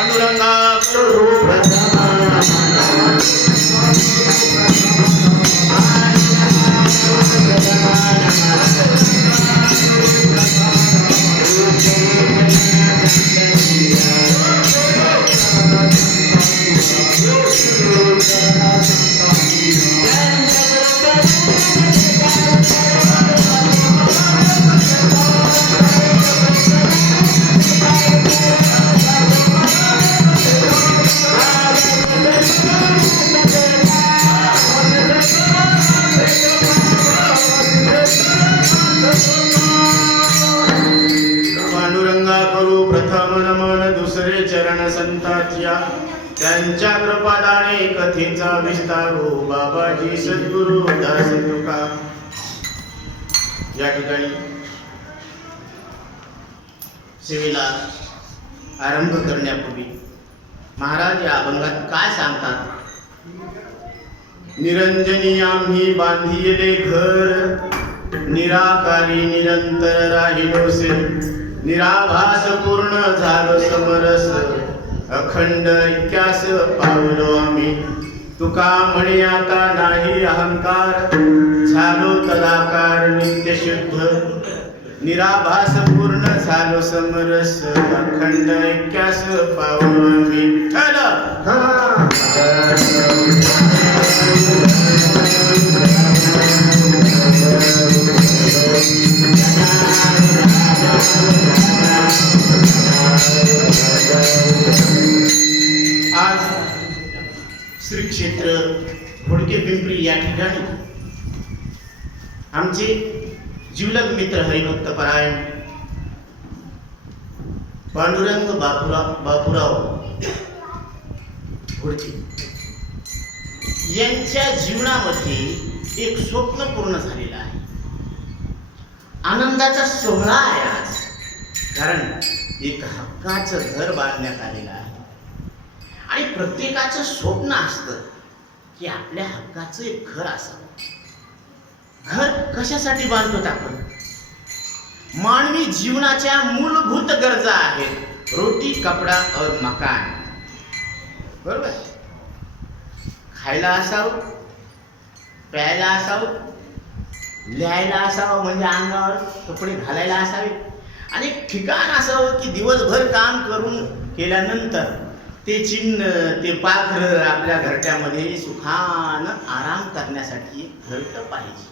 पांडुरंगा करू प्रथम नमन दुसरे चरण संतांच्या त्यांच्या कृपादाने कथेचा विस्तारो बाबाजी सद्गुरु दास तुका. या ठिकाणी सेवेला आरंभ करण्यापूर्वी महाराज या अभंगात काय सांगतात. निरंजनी आम्ही बांधिले घर निराकारी निरंतर राहिलोसे निराभास पूर्ण झालो समरस अखंड ऐक्यास पावलो आम्ही. तुका म्हणे आता नाही अहंकार झालो तदाकार नित्य शुद्ध निराभास पूर्ण झालो समरस अखंड ऐक्यास पावलो आम्ही. आज श्री क्षेत्र घोडके पिंपरी या ठिकाणी आमचे जीवलग मित्र हरिभक्त परायण पांडुरंग बापूराव घोडके यांच्या जीवनामध्ये एक स्वप्न पूर्ण झालेलं आहे. आनंदाचा सोहळा आहे आज, कारण एक हक्काचं घर बांधण्यात आलेलं आहे. आणि प्रत्येकाचं स्वप्न असतं की आपल्या हक्काचं एक घर असावं. घर कशासाठी बांधतो आपण? मानवी जीवनाच्या मूलभूत गरजा आहेत. रोटी, कपडा और मकान. बरोबर? खायला असावं, प्यायला असावं, लिहायला असावं म्हणजे अंगावर कपडे घालायला असावे, आणि एक ठिकाण असावं की दिवसभर काम करून केल्यानंतर ते चिन्ह, ते पाखरं आपल्या घरट्यामध्ये सुखानं आराम करण्यासाठी एक घरटं पाहिजे,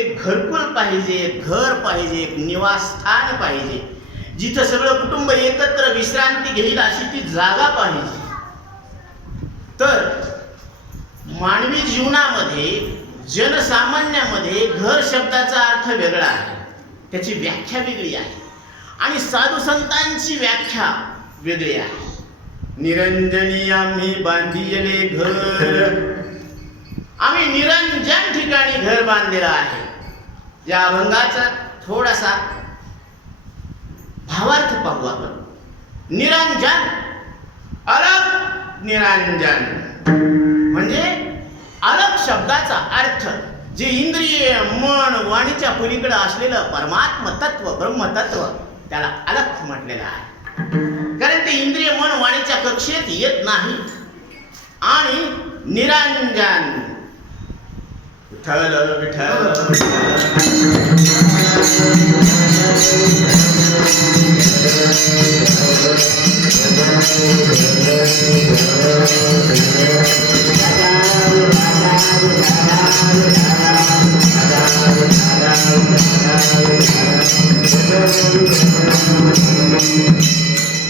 एक घरकुल पाहिजे, एक घर पाहिजे, एक निवासस्थान पाहिजे, जिथं सगळं कुटुंब एकत्र विश्रांती घेईल अशी ती जागा पाहिजे. तर मानवी जीवनामध्ये जनसामान्यामध्ये घर शब्दाचा अर्थ वेगळा आहे, त्याची व्याख्या वेगळी आहे, आणि साधू संतांची व्याख्या वेगळी आहे. निरंजनी आम्ही बांधिले घर, आम्ही निरंजन ठिकाणी घर बांधलेलं आहे. या अभंगाचा थोडासा भावार्थ पाहू आपण. निरंजन, अलग निरंजन म्हणजे अलग शब्दाचा अर्थ जे इंद्रिय मन वाणीच्या पलीकडे असलेलं परमात्म तत्व, ब्रह्मतत्व, त्याला अलग म्हटलेलं आहे. कारण ते इंद्रिय मन वाणीच्या कक्षेत येत नाही. आणि निरंजन विठ्ठल विठ्ठल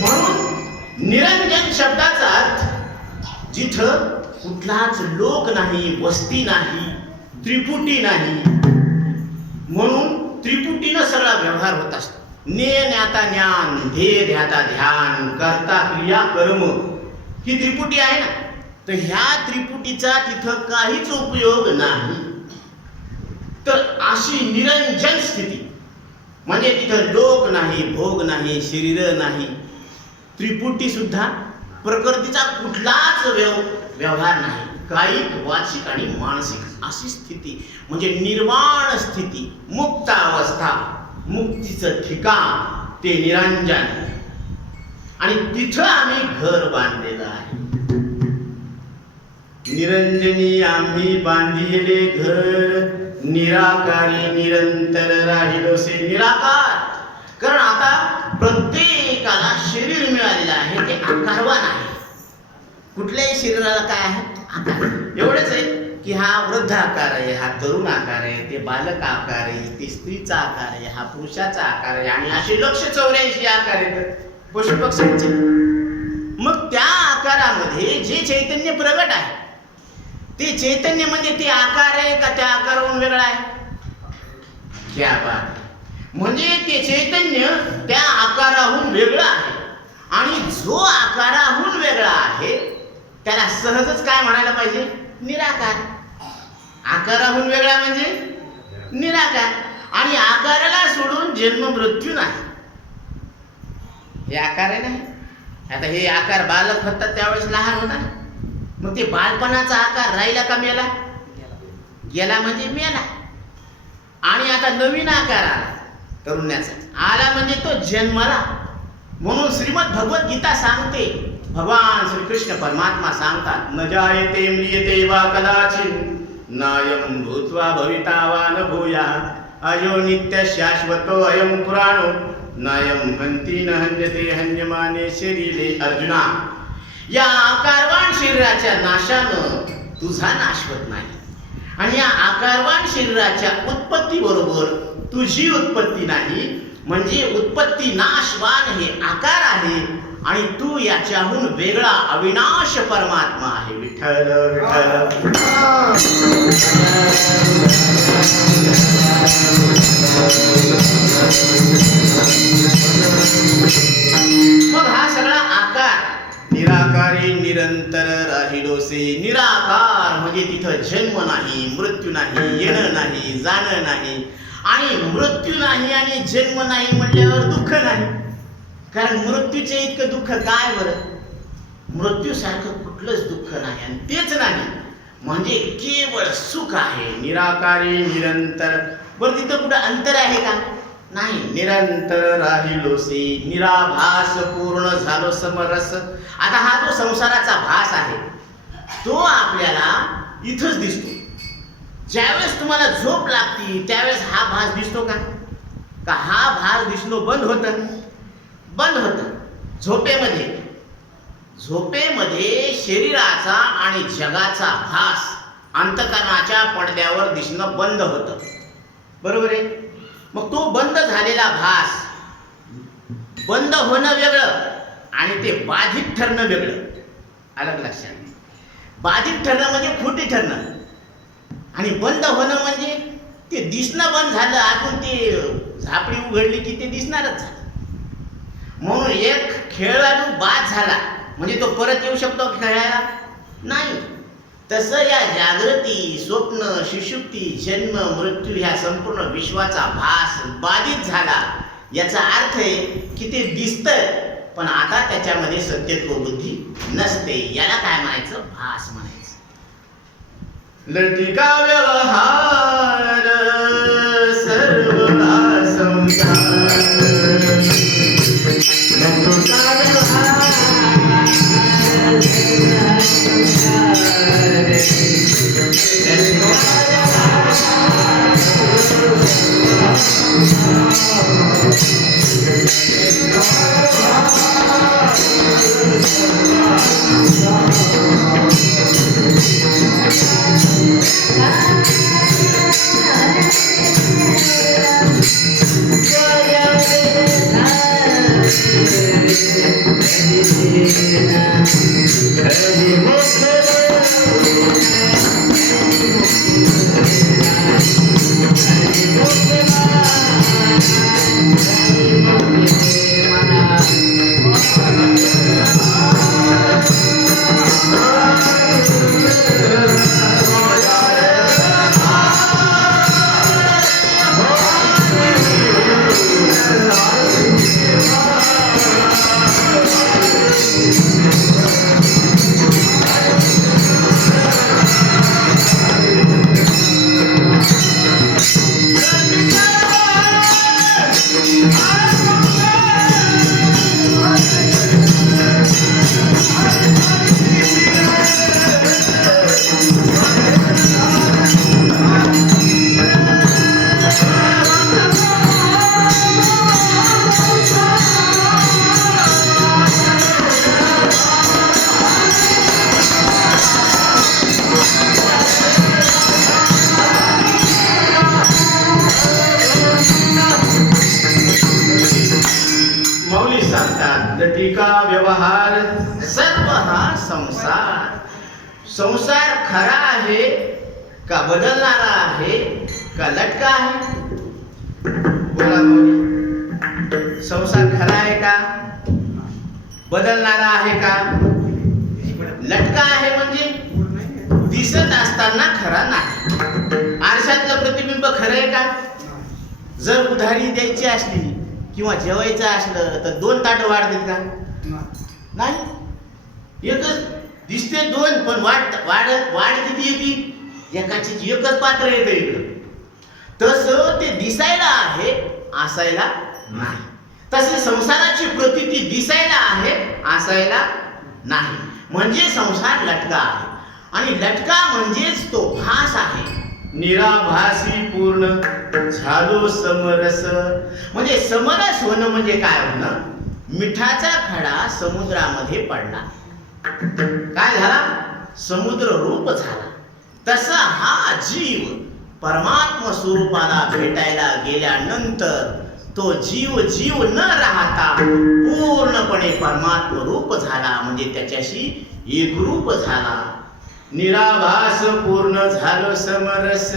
म्हणून निरंजन शब्दाचा अर्थ जिथं कुठलाच लोक नाही, वस्ती नाही, त्रिपुटी नाही, म्हणून त्रिपुटीनं सगळा व्यवहार होत असतो. ने ज्ञाता ज्ञान, ध्येय ध्याता ध्यान, कर्ता क्रिया कर्म, ही त्रिपुटी आहे ना. तर ह्या त्रिपुटीचा तिथं काहीच उपयोग नाही. तर अशी निरंजन स्थिती म्हणजे तिथं लोक नाही, भोग नाही, शरीर नाही, त्रिपुटी सुद्धा प्रकृतीचा कुठलाच व्यवहार नाही, कायिक, वाचिक आणि मानसिक अशी स्थिती म्हणजे निर्वाण स्थिती, मुक्त अवस्था, मुक्तीचं ठिकाण ते निरंजन. आणि तिथं आम्ही घर बांधलेलं आहे. निरंजनी आम्ही बांधिले घर, निराकारी निरंतर राहिलोसे. निराकार, कारण आता प्रत्येकाला शरीर मिळालेलं आहे ते आकारवान आहे. कुठल्याही शरीराला काय आहे? आकार. एवढंच आहे की हा वृद्ध आकार आहे, हा तरुण आकार आहे, ते बालक आकार आहे, ते स्त्रीचा आकार आहे, हा पुरुषाचा आकार आहे, आणि असे 184 आकार आहेत पशु पक्ष्यांचे. मग त्या आकारामध्ये जे चैतन्य प्रगट आहे ते चैतन्य म्हणजे ते आकार आहे का त्या आकाराहून वेगळा आहे? क्या बात. म्हणजे ते चैतन्य त्या आकाराहून वेगळं आहे, आणि जो आकाराहून वेगळा आहे त्याला सहजच काय म्हणायला पाहिजे? निराकार. आकाराहून वेगळा म्हणजे निराकार. आणि आकाराला सोडून जन्म मृत्यू नाही. हे आकार आहे नाही. आता हे आकार बालक होतात त्यावेळेस लहान होता, मग ते बालपणाचा आकार राहिला का मेला? गेला म्हणजे मेला. आणि आता नवीन आकार आला तरुण्याचा, आला म्हणजे तो जन्मला. म्हणून श्रीमद भगवद्गीता सांगते, भगवान श्रीकृष्ण परमात्मा सांगतात, न जायते म्रियते वा कदाचित् नायं भूत्वा भविता वा न भूयात् अयो नित्य शाश्वतो अयं पुराणो नायं हन्ति न हन्यते हन्यमाने शरीरे. अर्जुना, या आकारवान शरीराच्या नाशानं तुझा नाश होत नाही, आणि या आकारवान शरीराच्या उत्पत्ती बरोबर तुझी उत्पत्ती नाही. म्हणजे उत्पत्ती नाशवान हे आकार आहे, आणि तू याच्याहून वेगळा अविनाश परमात्मा आहे. विठ्ठल विठ्ठल. मग हा सगळा आकार निराकारी निरंतर राहिलोसे. निराकार म्हणजे तिथं जन्म नाही, मृत्यू नाही, येणं नाही, जाणं नाही. आणि मृत्यू नाही आणि जन्म नाही म्हटल्यावर दुःख नाही. कारण मृत्यूचे इतकं दुःख काय बरं? मृत्यूसारखं कुठलंच दुःख नाही, आणि तेच नाही म्हणजे केवळ सुख आहे. निराकारी निरंतर. बरं तिथं कुठं अंतर आहे का? नाही. निरंतर राहिलोसे, निराभास पूर्ण झालो समरस. आता हा जो संसाराचा भास आहे तो आपल्याला इथंच दिसतो. ज्यावेळेस तुम्हाला झोप लागती त्यावेळेस हा भास दिसतो का? का हा भास दिसणं बंद होतं? बंद होतं. झोपेमध्ये शरीराचा आणि जगाचा भास अंतःकरणाच्या पडद्यावर दिसणं बंद होतं. बरोबर आहे? मग तो बंद झालेला भास, बंद होणं वेगळं आणि ते बाधित ठरणं वेगळं. अलग लक्षात. बाधित ठरणं म्हणजे खोटी ठरणं, आणि बंद होणं म्हणजे ते दिसणं बंद झालं, अजून ते झापडी उघडली की ते दिसणारच झालं. म्हणून एक खेळाडू बाद झाला म्हणजे तो परत येऊ शकतो खेळायला? नाही. तसं या जागृती, स्वप्न, सुषुप्ती, जन्म मृत्यू ह्या संपूर्ण विश्वाचा भास बाधित झाला. याचा अर्थ आहे की ते दिसतंय पण आता त्याच्यामध्ये सत्यत्व बुद्धी नसते. याला काय म्हणायचं? भास म्हणायचं. लटिका व्यवहार सर्वदा संसार, लटिका व्यवहार संसार, सर्व हा संसार. संसार खरा आहे का बदलणारा आहे का लटका आहे? बोला भाऊ, संसार खरा आहे का बदलणारा आहे का लटका आहे? म्हणजे दिसत असताना खरा नाही. आरशातलं प्रतिबिंब खरं आहे का? जर उधारी द्यायची असली किंवा जेवायचं असलं तर 2 ताट वाढतात का? नाही, एकच दिसते 2, पण वाढ किती येते? एकाची एकच पात्र येतं इकडं. तसं ते दिसायला आहे, असायला नाही. तसे संसाराची प्रतीती दिसायला आहे, असायला नाही. म्हणजे संसार लटका आहे. आणि लटका म्हणजेच तो भास आहे. निराभासी पूर्ण झालो समरस. म्हणजे समरस होणं म्हणजे काय होणं? मिठाचा खडा समुद्रामध्ये पडला, काय झाला? समुद्र रूप झाला. तसा हा जीव परमात्म स्वरूपाला भेटायला गेल्यानंतर तो जीव न राहता पूर्णपणे परमात्म रूप झाला. म्हणजे त्याच्याशी एकरूप झाला. निराभास पूर्ण झालो समरस,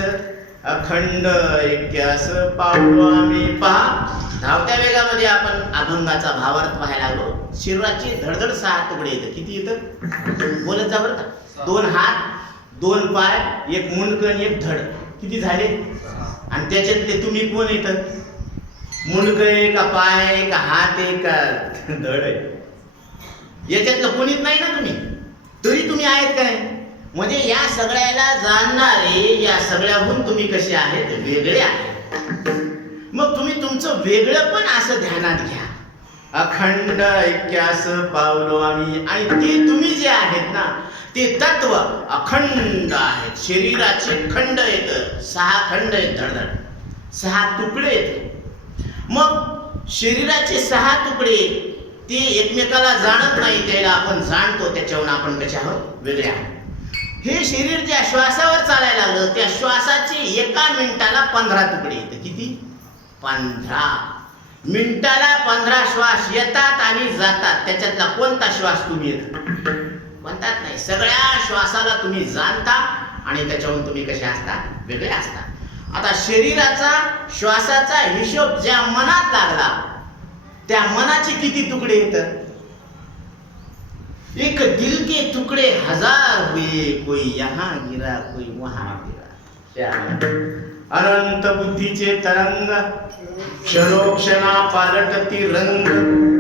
अखंड ऐक्यास पावलो आम्ही. पहा, धावत्या वेगामध्ये आपण अभंगाचा भावार्थ पाहायला लागलो. शरीराची धडधड 6 तुकडे येतं. किती येतं? बोलत जा बरं का. 2 हात, 2 पाय, 1 मुंडकं, 1 धड. किती झाले? आणि त्याच्यातले तुम्ही कोण येतं? मुंडकं आहे का, पाय आहे का, हात आहे का, धड आहे? याच्यातलं कोणीच नाही ना तुम्ही, तरी तुम्ही आहेत काय? म्हणजे या सगळ्याला जाणणारे, या सगळ्याहून तुम्ही कसे आहेत? वेगळे आहेत. मग तुम्ही तुमचं वेगळं पण असं ध्यानात घ्या. अखंड ऐक्यास पावलो आम्ही. आणि ते तुम्ही जे आहेत ना, ते तत्व अखंड आहेत. शरीराचे खंड येत, 6 खंड आहेत, धडधड 6 तुकडे येत. मग शरीराचे 6 तुकडे ते एकमेकाला जाणत नाही, त्याला आपण जाणतो. त्याच्यावरून आपण कसे आहोत? वेगळे आहोत. हे शरीर ज्या श्वासावर चालायला लागलं, त्या श्वासाचे एका मिनिटाला 15 तुकडे येतात. किती? 15 मिनिटाला 15 श्वास येतात आणि जातात. त्याच्यातला कोणता श्वास तुम्ही येत? म्हणतात नाही. सगळ्या श्वासाला तुम्ही जाणता आणि त्याच्यावरून तुम्ही कसे असता? वेगळे असता. आता शरीराचा श्वासाचा हिशोब ज्या मनात लागला, त्या मनाचे किती तुकडे येतात? एक दिल के टुकड़े 1000 हुए, कोई यहाँ गिरा कोई वहां गिरा. अनंत बुद्धीचे तरंग क्षणोक्षणा पालटती रंग,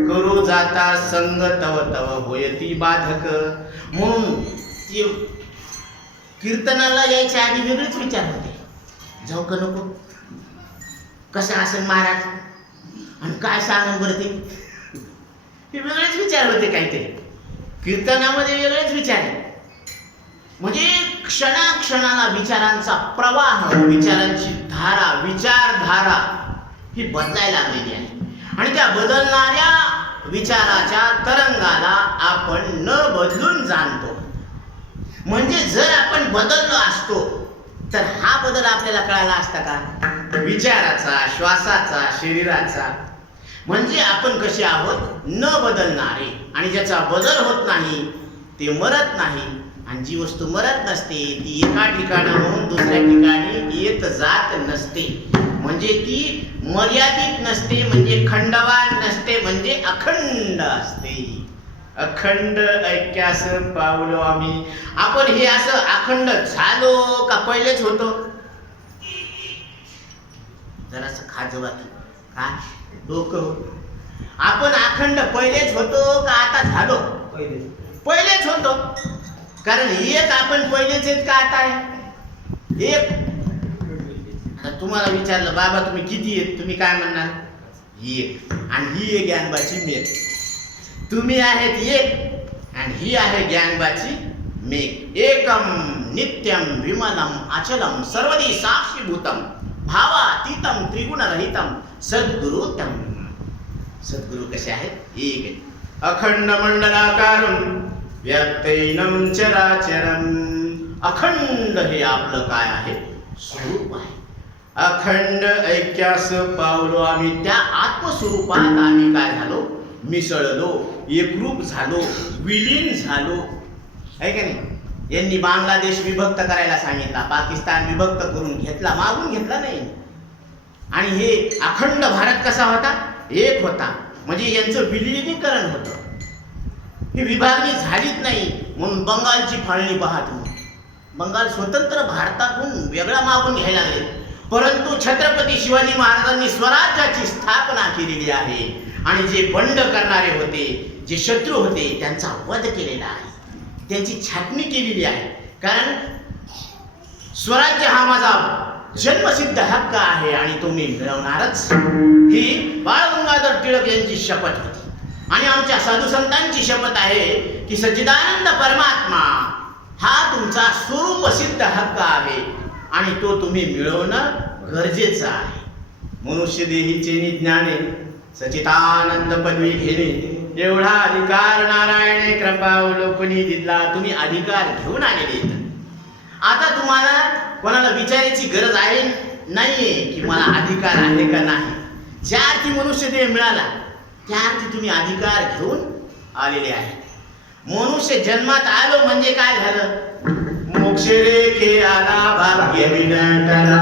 करू जाता संग तव तव होयती बाधक. म्हणून कीर्तनाला यायच्या आधी वेगळेच विचार होते. जाऊ का नको? कसं असेल महाराज आणि काय सांगून बरं ते वेगळेच विचार होते. काय ते कीर्तनामध्ये वेगळेच विचार आहे. म्हणजे क्षणाक्षणाला विचारांचा प्रवाह, विचारांची धारा, विचारधारा ही बदलायला लागलेली आहे. आणि त्या बदलणाऱ्या विचाराच्या तरंगाला आपण न बदलून जाणतो. म्हणजे जर आपण बदललो असतो तर हा बदल आपल्याला कळाला असता का? विचाराचा, श्वासाचा, शरीराचा. म्हणजे आपण कसे आहोत? न बदलणारे. आणि ज्याचा बदल होत नाही ते मरत नाही. आणि जी वस्तू मरत नसते ती एका ठिकाणाहून दुसऱ्या ठिकाणी येत जात नसते. म्हणजे ती मर्यादित नसते, म्हणजे खंडवान नसते, म्हणजे अखंड असते. अखंड ऐक्यास पावलो आम्ही. आपण हे असं अखंड झालो का पहिलेच होतो? जरासं खाजवा की काय डोकं. आपण अखंड पहिलेच होतो का आता झालो? पहिलेच होतो. कारण एक आपण पहिलेच आहेत का आता आहे? एक. आता तुम्हाला विचारलं बाबा तुम्ही किती आहेत, तुम्ही काय म्हणणार? एक. आणि ही आहे ज्ञानबाची मेघ. तुम्ही आहेत एक आणि ही आहे ज्ञानबाची मेघ. एकम नित्यम विमलम अचलम सर्वदी साक्षीभूतम भावातीतम त्रिगुणरहितम सद्गुरुतम. सद्गुरु कसे आहेत? एक. अखंड मंडलाकारम व्यक्तैनम चराचरम. अखंड हे आपलं काय आहे? स्वरूप आहे. अखंड ऐक्यास पावलो आम्ही. त्या आत्मस्वरूपात आम्ही काय झालो? मिसळलो, एकरूप झालो, विलीन झालो, आहे का नाही? यांनी बांगलादेश विभक्त करायला सांगितला, पाकिस्तान विभक्त करून घेतला, मागून घेतला नाही. आणि हे अखंड भारत कसा होता? एक होता. म्हणजे यांचं विलिनीकरण होतं. ही विभागणी झालीच नाही. म्हणून बंगालची फाळणी पहा तुम्ही. बंगाल स्वतंत्र भारतातून वेगळा मागून घ्यायला लागले. परंतु छत्रपती शिवाजी महाराजांनी स्वराज्याची स्थापना केलेली आहे. आणि जे बंड करणारे होते, जे शत्रू होते, त्यांचा वध केलेला आहे, त्यांची छाटणी केलेली आहे. कारण स्वराज्य हा माझा जन्मसिद्ध हक्क आहे आणि तो मी मिळवणारच, ही बाळ गंगाधर टिळक यांची शपथ होती. आणि आमच्या साधू संतांची शपथ आहे की सच्चिदानंद परमात्मा हा तुमचा स्वरूपसिद्ध हक्क आहे आणि तो तुम्ही मिळवणं गरजेचं आहे. मनुष्य देहीचे ज्ञाने सच्चिदानंद पदवी घेणे एवढा अधिकार नारायणे कृपावलोकनी दिला. तुम्ही अधिकार घेऊन आलेले आहेत. आता तुम्हाला कोणाला विचारायची गरज आहे नाहीये की मला अधिकार आहे का नाही. ज्या अर्थी मनुष्य देह मिळाला त्या अर्थी तुम्ही अधिकार घेऊन आलेले आहे. मनुष्य जन्मात आलो म्हणजे काय झालं? मोक्ष रेखे आला भाग्य विनटला.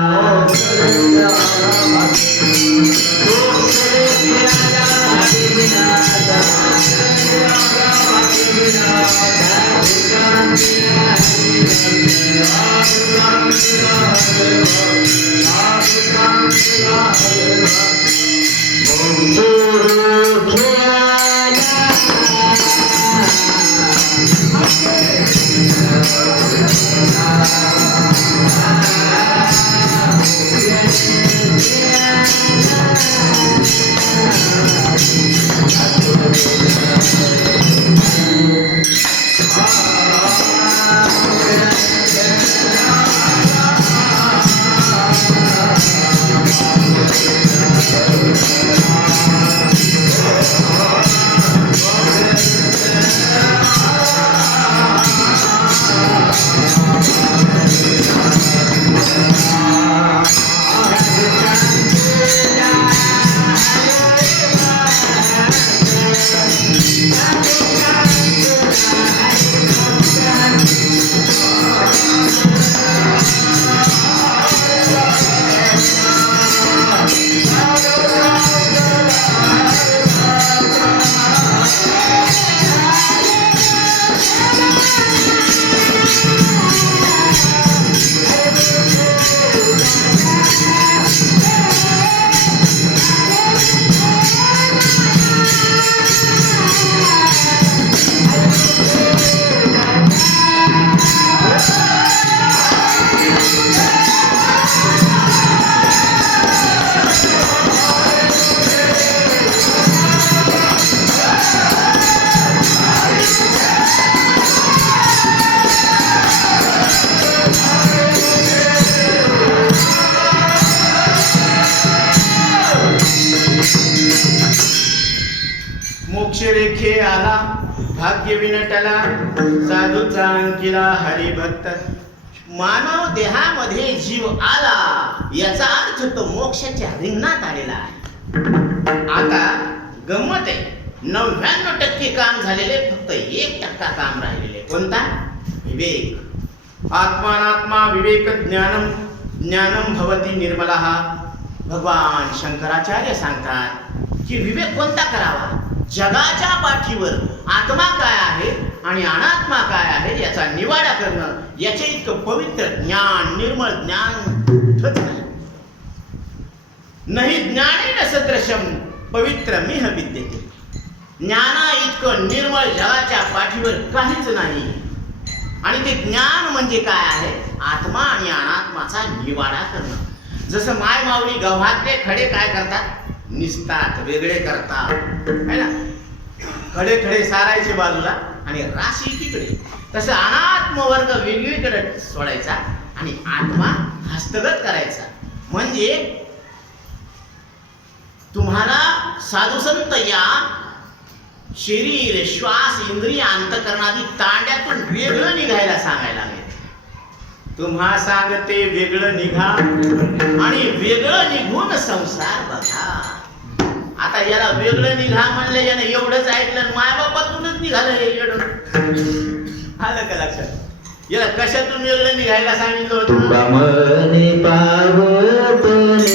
रेखे आला भाग्य विनटला साधूचा अंकिला हरिभक्त. मानव देहामध्ये जीव आला याचा अर्थ तो मोक्षाच्या रिंगणात आलेला आहे. आता गंमत आहे, 99% काम झालेले, फक्त 1% काम राहिलेले. कोणता? विवेक. आत्मानात्मा विवेक ज्ञानम ज्ञानम भवती निर्मलः. भगवान शंकराचार्य सांगतात की विवेक कोणता करावा? जगाच्या पाठीवर आत्मा काय आहे आणि अनात्मा काय आहे याचा निवाडा करणं. याचे इतकं पवित्र ज्ञान, निर्मळ ज्ञान कुठंच नाही. नाही ज्ञानेन सदृशम पवित्रमिह विद्यते. ज्ञाना इतकं निर्मळ जगाच्या पाठीवर काहीच नाही. आणि ते ज्ञान म्हणजे काय आहे? आत्मा आणि अनात्माचा निवाडा करणं. जसं माय माऊली गव्हातले खडे काय करतात? निसतात, वेगळे करतात, है ना. खडे खडे सारायचे बाजूला आणि राशी तिकडे. तसं अनात्म वर्ग वेगळीकडे सोडायचा आणि आत्मा हस्तगत करायचा. म्हणजे तुम्हाला साधुसंत या शरीर, श्वास, इंद्रिय, अंतकरणादी तांड्यातून वेगळं निघायला सांगायला लागले. तुम्हा सांगते वेगळं निघा आणि वेगळं निघून संसार बघा. आता याला वेगळं निघा म्हणलं, यानं एवढंच ऐकलं, मायबापातूनच निघालं हे येडं. आलं का लक्षात? याला कशातून वेगळं निघायला सांगितलं होतं? तुका मने पावतले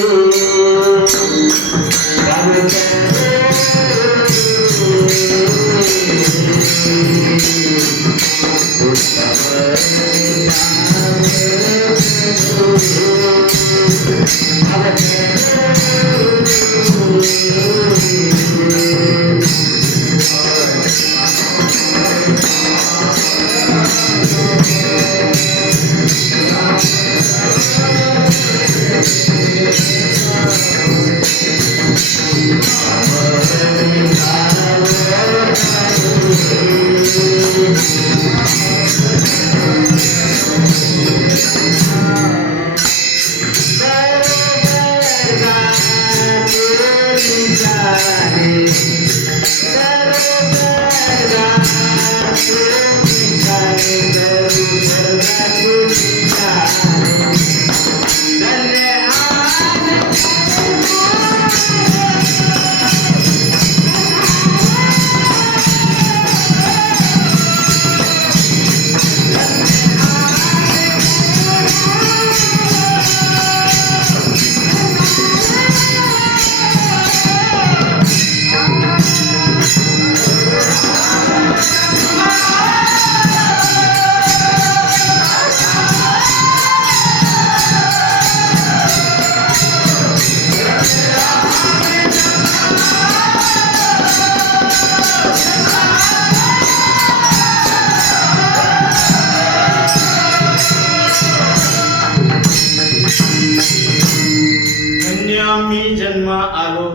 मी जन्म आलो,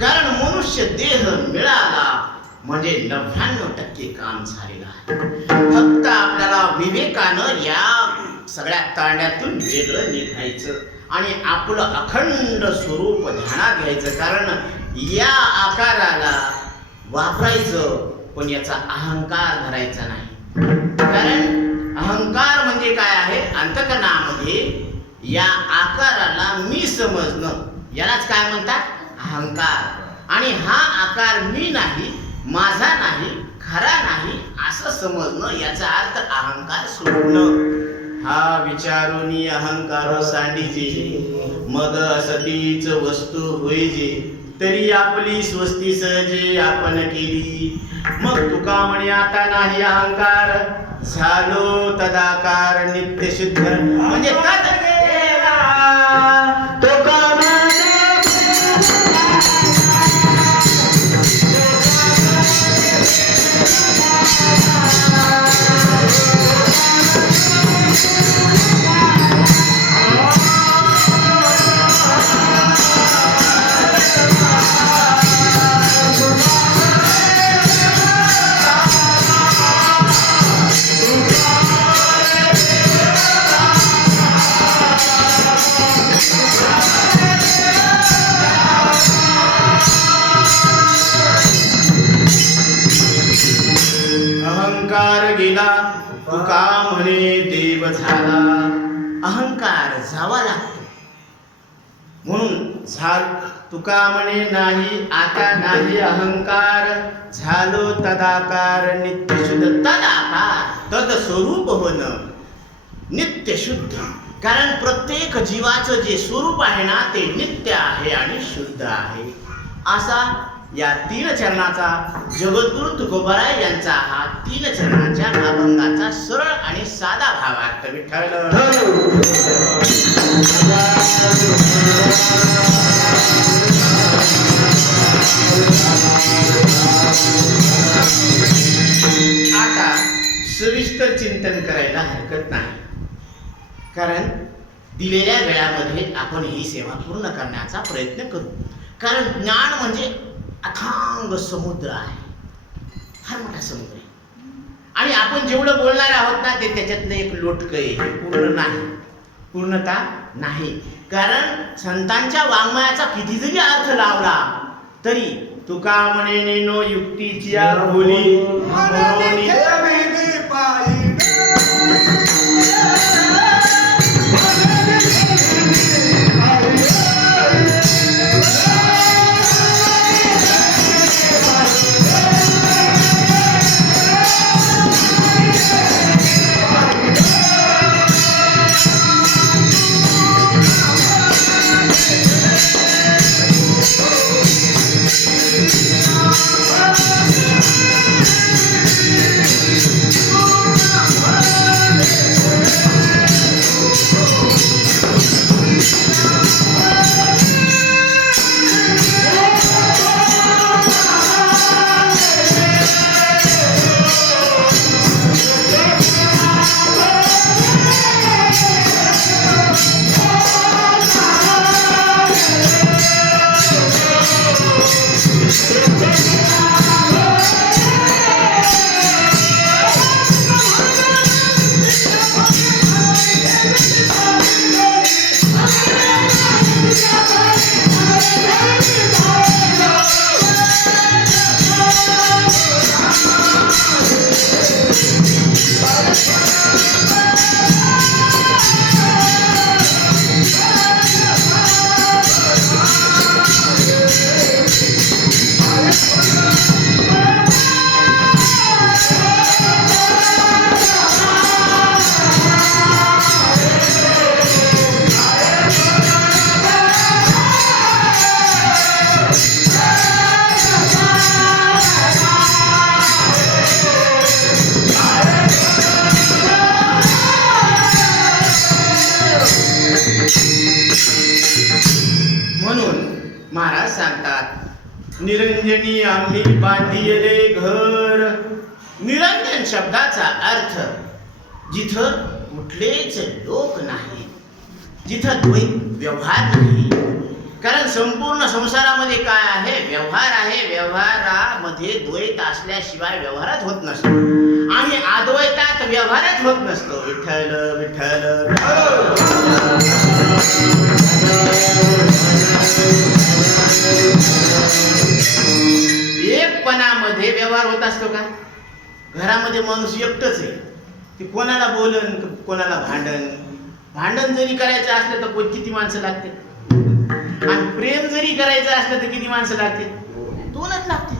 कारण मनुष्य देह मिळाला म्हणजे 99% काम झालेलं आहे. फक्त आपल्याला विवेकानं या सगळ्या तांड्यातून वेगळं निघायचं आणि आपलं अखंड स्वरूप ध्यानात घ्यायचं. कारण या आकाराला वापरायचं, पण याचा अहंकार धरायचा नाही. कारण अहंकार म्हणजे काय आहे? अंतःकरणामध्ये या आकाराला मी समजणं, यालाच काय म्हणतात? अहंकार. आणि हा आकार मी नाही, माझा नाही, खरा नाही असं समजणं, याचा अर्थ अहंकार सोडणं. हा विचारोनी अहंकार सांडीजे, मग असतीच वस्तू होईजे, तरी आपली स्वस्ती सहजे आपण केली. मग तुका म्हणे आता नाही अहंकार, झालो तदाकार नित्य शुद्ध. म्हणजे तद गेला, तुका म्हणे देव झाला. अहंकार जावा लागतो म्हणून तुका म्हणे नाही आता नाही अहंकार, झालो तदाकार नित्य शुद्ध. तदाकार तद स्वरूप होणं नित्य शुद्ध. कारण प्रत्येक जीवाचं जे स्वरूप आहे ना ते नित्य आहे आणि शुद्ध आहे. असा या 3 चरणाचा जगद्गुरु तुकोबाराय यांचा हा 3 चरणाच्या अभंगाचा सरळ आणि साधा भावार्थ. विठ्ठल आता सविस्तर चिंतन करायला हरकत नाही, कारण दिलेल्या वेळामध्ये आपण ही सेवा पूर्ण करण्याचा प्रयत्न करू. कारण ज्ञान म्हणजे अथांग समुद्र आहे, फार मोठा समुद्र आहे. आणि आपण जेवढं बोलणार आहोत ना ते त्याच्यातलं एक लोटकं आहे, पूर्ण नाही, पूर्णता नाही. कारण संतांच्या वाङ्मयाचा किती जरी अर्थ लावला तरी तुका म्हणे नेनो युक्तीची बोली महाराज सांगतात, निरंजनी आम्ही बांधिले घर. निरंजन शब्दाचा अर्थ जिथं कुठलेच लोक नाही, जिथं द्वैत व्यवहार नाही. कारण संपूर्ण संसारामध्ये काय आहे? व्यवहार आहे. व्यवहारामध्ये द्वैत असल्याशिवाय व्यवहारच होत नसतो आणि अद्वैतात व्यवहारच होत नसतो. विठ्ठल विठ्ठल. एकपणामध्ये व्यवहार होत असतो का? घरामध्ये माणूस एकटच आहे, ते कोणाला बोलन कोणाला भांडण जरी करायचं असलं तर किती माणसं लागते, आणि प्रेम जरी करायचं असलं तर किती माणसं लागते? दोनच लागते.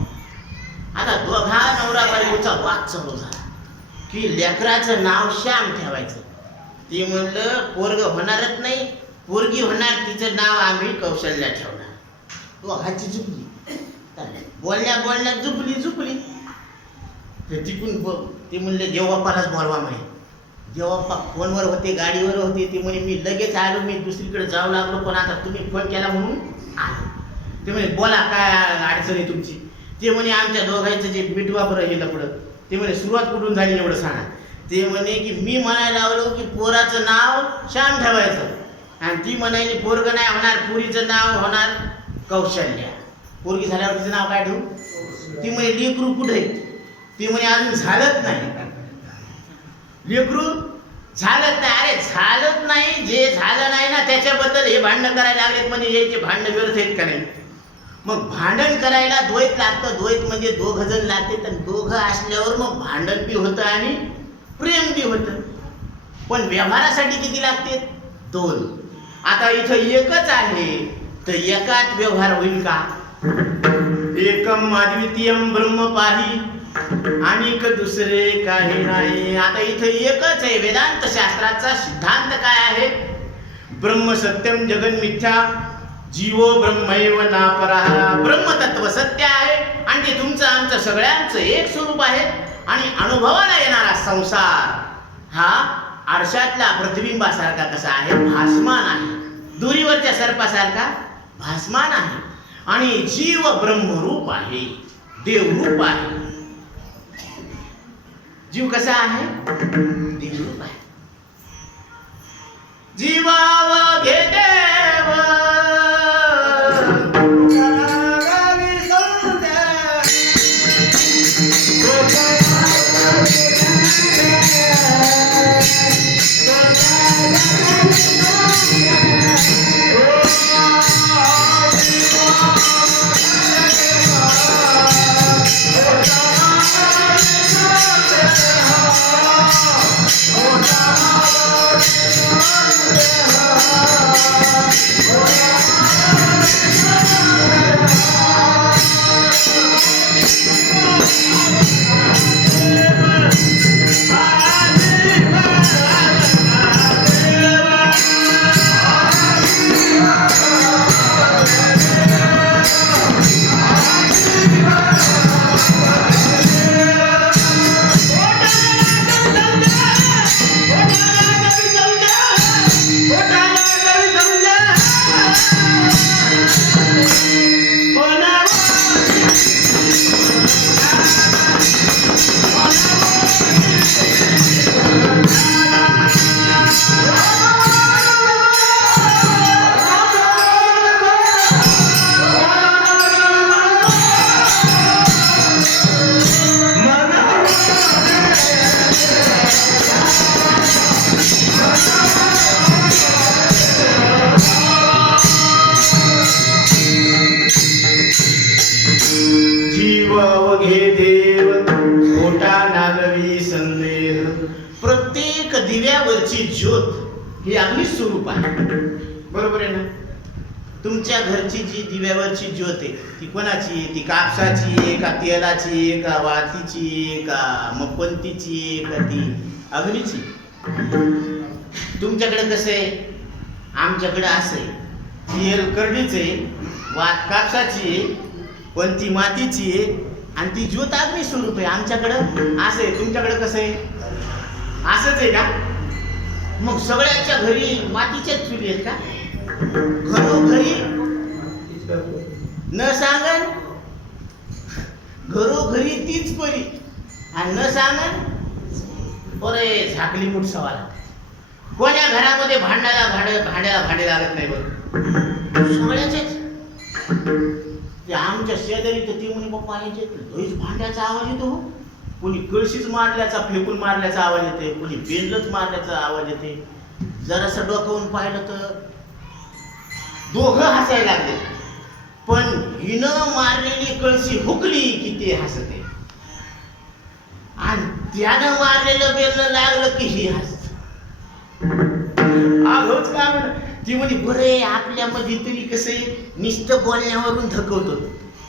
आता दोघा नवरा बायकोचा वाद चालू झाला की लेकराचं नाव श्याम ठेवायचं. ते म्हणलं पोरग होणारच नाही, पोरगी होणार, तिचं नाव आम्ही कौशल्या ठेवणार. दोघाची झुकली, बोलण्यात झुकली. तिकून ते म्हणले देवबाप्पालाच बोलवा म्हणे. देवबाप्पा फोनवर होते, गाडीवर होते. ते म्हणे मी लगेच आलो, मी दुसरीकडे जाऊ लागलो, पण आता तुम्ही फोन केला म्हणून आलो. ते म्हणे बोला काय अडचण आहे तुमची? ते म्हणे आमच्या दोघांचं जे मिठवा बरं हे लपडं. ते म्हणे सुरुवात कुठून झाली एवढं सांगा. ते म्हणे की मी म्हणायला लागलो की पोराचं नाव श्याम ठेवायचं, आणि ती म्हणायली पोरग नाही होणार, पोरीचं नाव होणार कौशल्या. पोरगी झाल्यावर तिचं नाव काय ठेवू? ती म्हणे लेकरू कुठे? ती म्हणे अजून झालंच नाही. लेकरू झालंच नाही. अरे झालंच नाही, जे झालं नाही ना त्याच्याबद्दल हे भांडण करायला लागलेत, म्हणजे याचे भांडण व्यर्थ आहेत का नाही? मग भांडण करायला द्वैत लागतं. द्वैत म्हणजे दोघ जण लागते, तर दोघं असल्यावर मग भांडण बी होतं आणि प्रेम बी होतं. पण व्यवहारासाठी किती लागते? दोन. आता इथं एकच आहे, तर एकात व्यवहार होईल का? एकम अद्वितीयम ब्रह्म पाही, आणि दुसरे काही नाही. आता इथं एकच आहे. वेदांत शास्त्राचा सिद्धांत काय आहे? ब्रह्म सत्यम जगन मिथ्या, जीवो ब्रह्मैव नापरः. ब्रह्मतत्व सत्य आहे आणि ते तुमचं आमचं सगळ्यांचं एक स्वरूप आहे. आणि अनुभवाला येणारा संसार हा आरशातल्या प्रतिबिंबासारखा कसा आहे? भासमान आहे. दुरीवरच्या सर्पासारखा भासमान आहे. आणि जीव ब्रह्मरूप आहे, देवरूप आहे. जीव कसा आहे? देवरूप आहे. जीवाव घे देव, ज्योत हे अग्नी स्वरूप आहे. बरोबर आहे ना? तुमच्या घरची जी दिव्यावरची ज्योत आहे ती कोणाची आहे? ती कापसाची आहे का तेलाची आहे का वातीची आहे का मपंतीची आहे का ती अग्नीची? तुमच्याकडे कसं आहे? आमच्याकडे असं आहे, तेल करडीचं आहे, वात कापसाची आहे, पण ती मातीची आहे, आणि ती ज्योत अग्नी स्वरूप आहे. आमच्याकडं असं आहे. तुमच्याकडे कसं आहे? असंच आहे का? मग सगळ्यांच्या घरी मातीच्याच चुली आहेत का? घरोघरी न सांगन घरोघरी तीच परी आणि न सांगन बरे झाकली मुठ सवाल. कोण्या घरामध्ये भांड्याला भांडे लागत नाही बरं, सगळ्याचेच. ते आमच्या शेजारी तर ती म्हणे पप्पा याचे लईच भांड्याचा आवाज येतो, कोणी कळशीच मारल्याचा फेकून मारल्याचा आवाज येते, कोणी बेंडलच मारल्याचा आवाज येते. जरासं डोकावून पाहिलं तर दोघं हसायला लागले, पण हिनं मारलेली कळशी हुकली की ते हसते आणि त्यानं मारलेलं बेलणं लागलं की ही हसते. आहोच का म्हण ती म्हणे बरे आपल्यामध्ये तरी कसं नुसतं बोलण्यावरून थकवतो,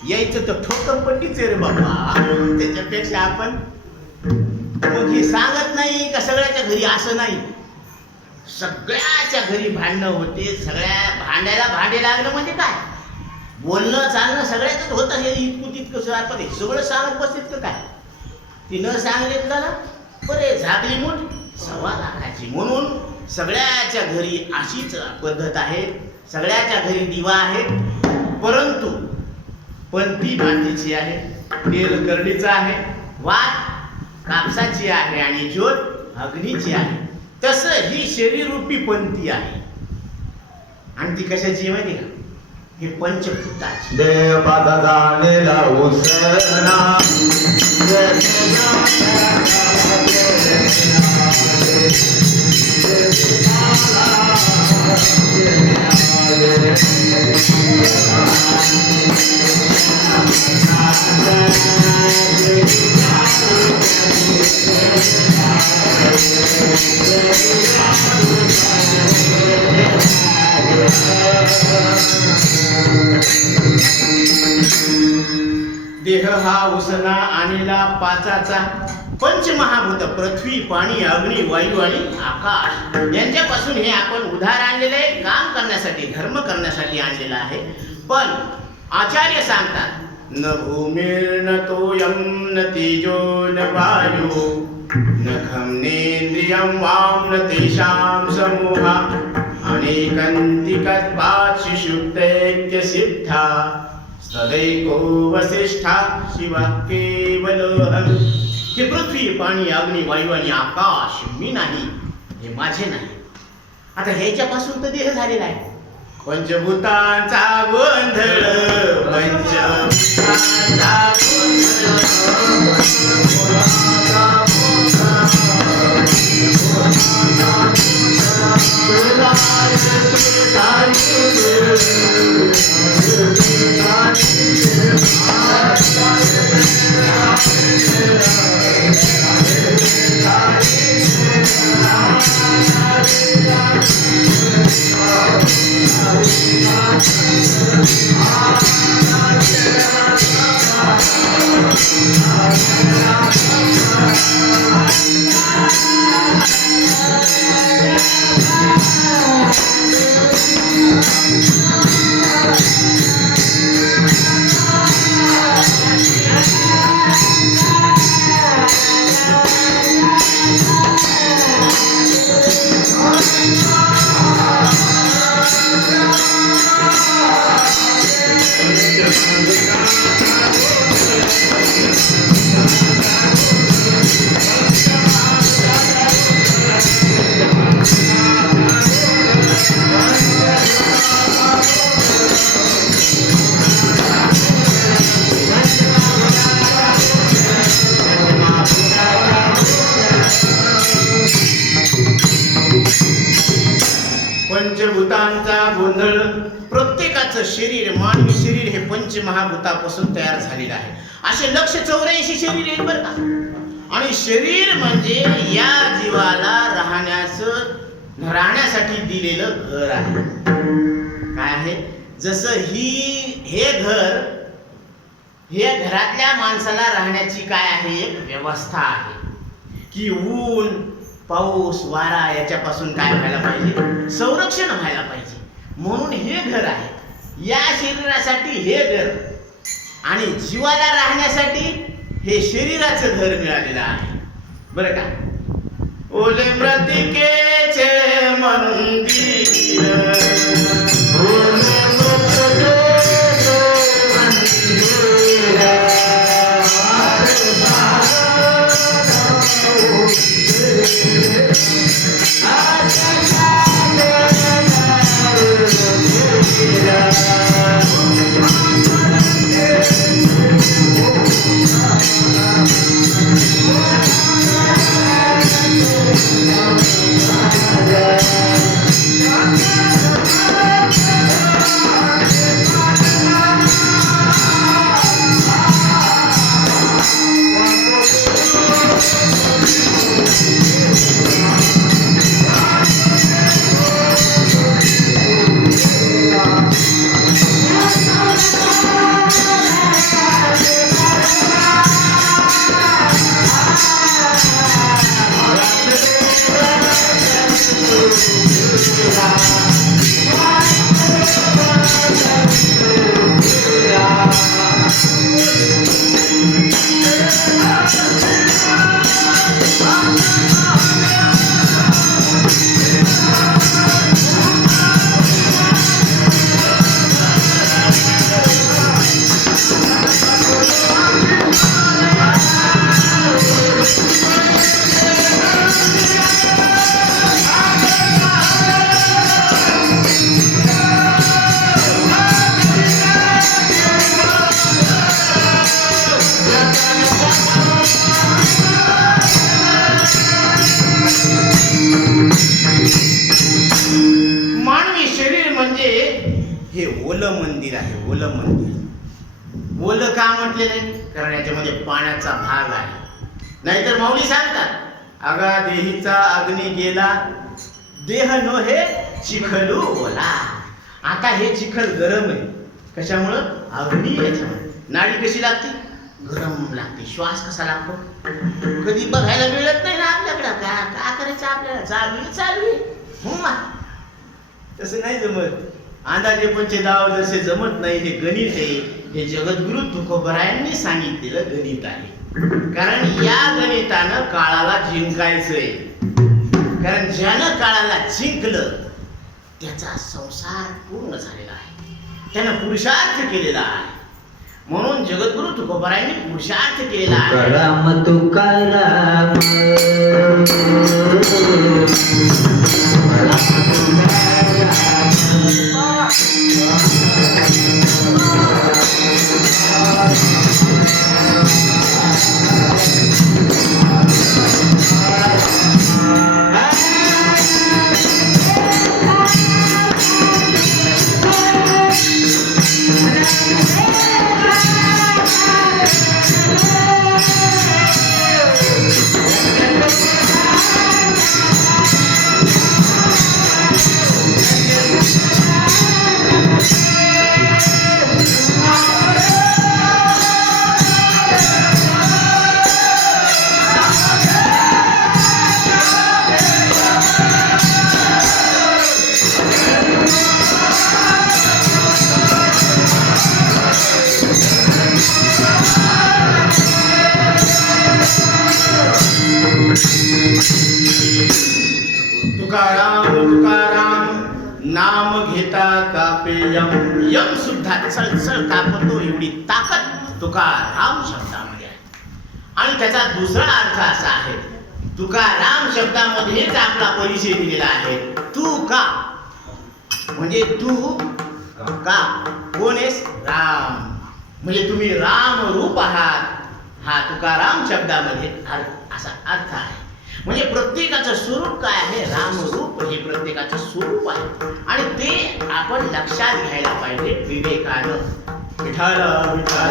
यायचं तर ठोकम पट्टीच रे बाबा. त्याच्यापेक्षा आपण मग हे सांगत नाही का सगळ्याच्या घरी असं नाही, सगळ्याच्या घरी भांडणं होते. सगळ्या भांड्याला भांडे लागणं म्हणजे काय, बोलणं चालणं सगळ्याच होतं. हे इतकं तितकं आपण हे सगळं सांगत बसत का काय, ती न सांगलेत ना बरे झाकली मूठ सव्वा लाखाची. म्हणून सगळ्याच्या घरी अशीच पद्धत आहे, सगळ्याच्या घरी दिवा आहे, परंतु पंथी मातीची आहे, तेल करडीचं आहे, वात कापसाची आहे आणि ज्योत अग्नीची आहे. तसं ही शरीररूपी पंथी आहे. आणि ती कशाची माहिती का, हे पंचभूताची. देवाचा जाणेला उसना देह हा उसना आणिला पाचाचा. पंचमहाभूत पृथ्वी, पाणी, अग्नी, वायू आणि आकाश यांच्यापासून हे आपण उधार आणलेलं आहे, काम करण्यासाठी, धर्म करण्यासाठी आणलेलं आहे. पण आचार्य सांगतात न भूमिर्न तोयम न तेजो न वायू न खं नेंद्रियं वां न तेषां समूहा अनेकंतिकत्वात् सुषुप्तैक्य सिद्धा सदैको वसिष्ठा शिवा केवलोऽहम्. हे पृथ्वी, पाणी, अग्नी, वायू आणि आकाश मी नाही, हे माझे नाही. आता ह्याच्यापासून तर देह झालेला आहे. पंचभूतांचा गोंधळ, पंचभूतांचा पंचभूतांचा गोंधळ. प्रत्येकाचं शरीर, मानवी शरीर हे पंचमहाभूतापासून तयार झालेलं आहे. असे 184 शरीर आहेत बरं का. आणि शरीर म्हणजे या जीवाला राहण्यासाठी दिलेलं घर आहे. काय आहे, जसं हे घर, हे घरातल्या माणसाला राहण्याची काय आहे, एक व्यवस्था आहे की ऊन, पाऊस, वारा याच्यापासून काय व्हायला पाहिजे, संरक्षण व्हायला पाहिजे. म्हणून हे घर आहे. या शरीरासाठी हे घर आणि जीवाला राहण्यासाठी हे शरीराचं घर मिळालेलं आहे बरं का. ओले मृतिकेचे मंदिर, ओले मृतिकेचे ओलं मंदिर आहे, ओलं मंदिर. ओलं का म्हटले नाही? कारण याच्यामध्ये पाण्याचा भाग आहे. नाहीतर माऊली सांगतात अगा देहीचा अग्नी गेला देह नो हे चिखलू ओला. आता हे चिखल गरम आहे. कशामुळं? अग्नी याच्यामुळे. नाडी कशी लागते? गरम लागते. श्वास कसा लागतो? कधी बघायला मिळत नाही ना आपल्याकडं. का करायचं आपल्याला? चालू हो. तसं नाही जमत. अंदाजे पंचे दाव जसे जमत नाही. हे गणित आहे. हे जगद्गुरु तुकोबरायांनी सांगितलेलं गणित आहे. कारण या गणितानं काळाला जिंकायचंय. कारण ज्यानं काळाला जिंकलं त्याचा संसार पूर्ण झालेला आहे. त्यानं पुरुषार्थ केलेला आहे. म्हणून जगद्गुरु तुकोबरायांनी पुरुषार्थ केलेला आहे. राम तुकाराम नाम घेता कापे यम. यम सुद्धा चळचळ कापतो एवढी ताकद तुकाराम शब्दामध्ये आहे. आणि त्याचा दुसरा अर्थ असा आहे, तुकाराम शब्दामध्येच आपला परिचय दिलेला आहे. तू का म्हणजे तू का कोण आहेस? राम. म्हणजे तुम्ही राम रूप आहात. हा तुकाराम शब्दामध्ये असा अर्थ आहे. म्हणजे प्रत्येकाचं स्वरूप काय आहे? रामरूप हे प्रत्येकाचं स्वरूप आहे. आणि ते आपण लक्षात घ्यायला पाहिजे विवेकानं. विठ्ठल विठ्ठल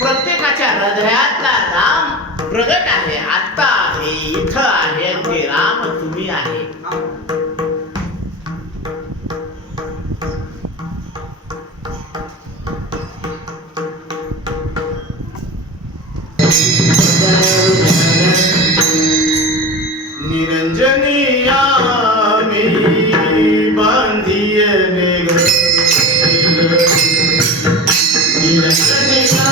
प्रत्येकाच्या हृदयातला राम प्रगट आहे. आता आहे, इथं आहे. ते राम तुम्ही आहे. निरंजनिया मी बांधिये निरंजनिया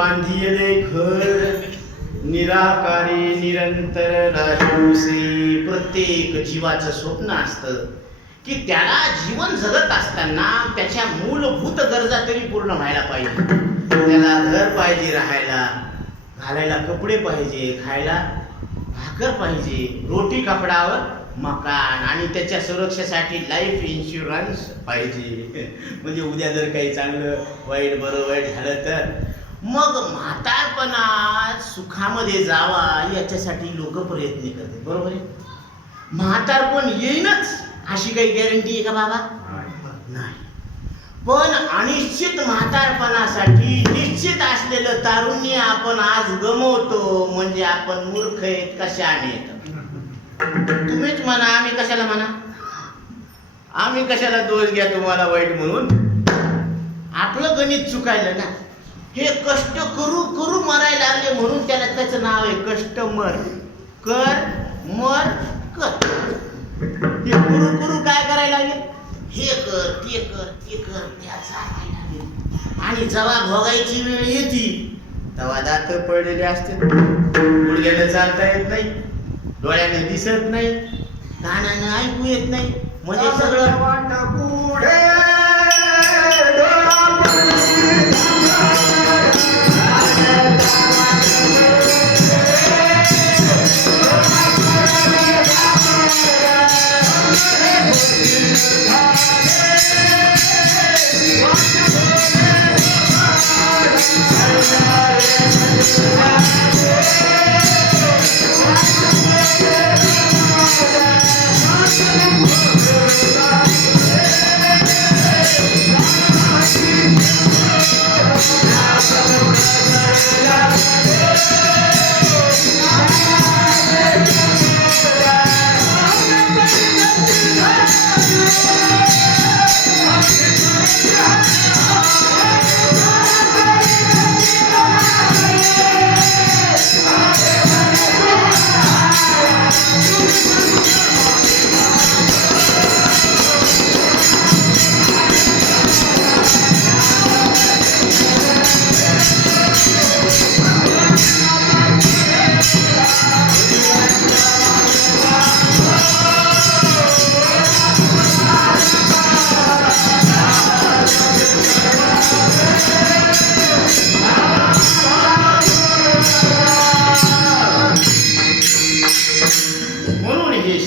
बांधिले घर निराकारी निरंतर राजूसे. प्रत्येक जीवाचं स्वप्न असतं की त्याला जीवन जगत असताना त्याच्या मूलभूत गरजा तरी पूर्ण व्हायला पाहिजे. त्याला घर पाहिजे राहायला, घालायला कपडे पाहिजे, खायला भाकर पाहिजे, रोटी कपडावर मकान, आणि त्याच्या सुरक्षेसाठी लाईफ इन्शुरन्स पाहिजे. म्हणजे उद्या जर काही चांगलं वाईट बरं वाईट झालं तर मग म्हातारपणात सुखामध्ये जावा याच्यासाठी लोक प्रयत्न करतात. बरोबर आहे. म्हातारपण येईनच अशी काही गॅरंटी आहे का बाबा? नाही. पण अनिश्चित म्हातारपणासाठी निश्चित असलेलं तारुण्य आपण आज गमवतो. म्हणजे आपण मूर्ख आहेत, कशाने? तुम्हीच म्हणा, आम्ही कशाला म्हणा? आम्ही कशाला दोष घ्या तुम्हाला वाईट म्हणून? आपलं गणित चुकायलं ना. हे कष्ट करू करू मरायला लागले म्हणून त्याला त्याचं नाव आहे कष्टमर. कर मर कर. हे करू करू काय करायला लागले? हे कर ते कर ते कर त्याचा लागले. आणि जेव्हा भोगायची वेळ येते तेव्हा दात पडलेले असते, गुडघ्यानं चालता येत नाही, डोळ्यानं दिसत नाही, कानानं ऐकू येत नाही. म्हणजे सगळं वाट पुढे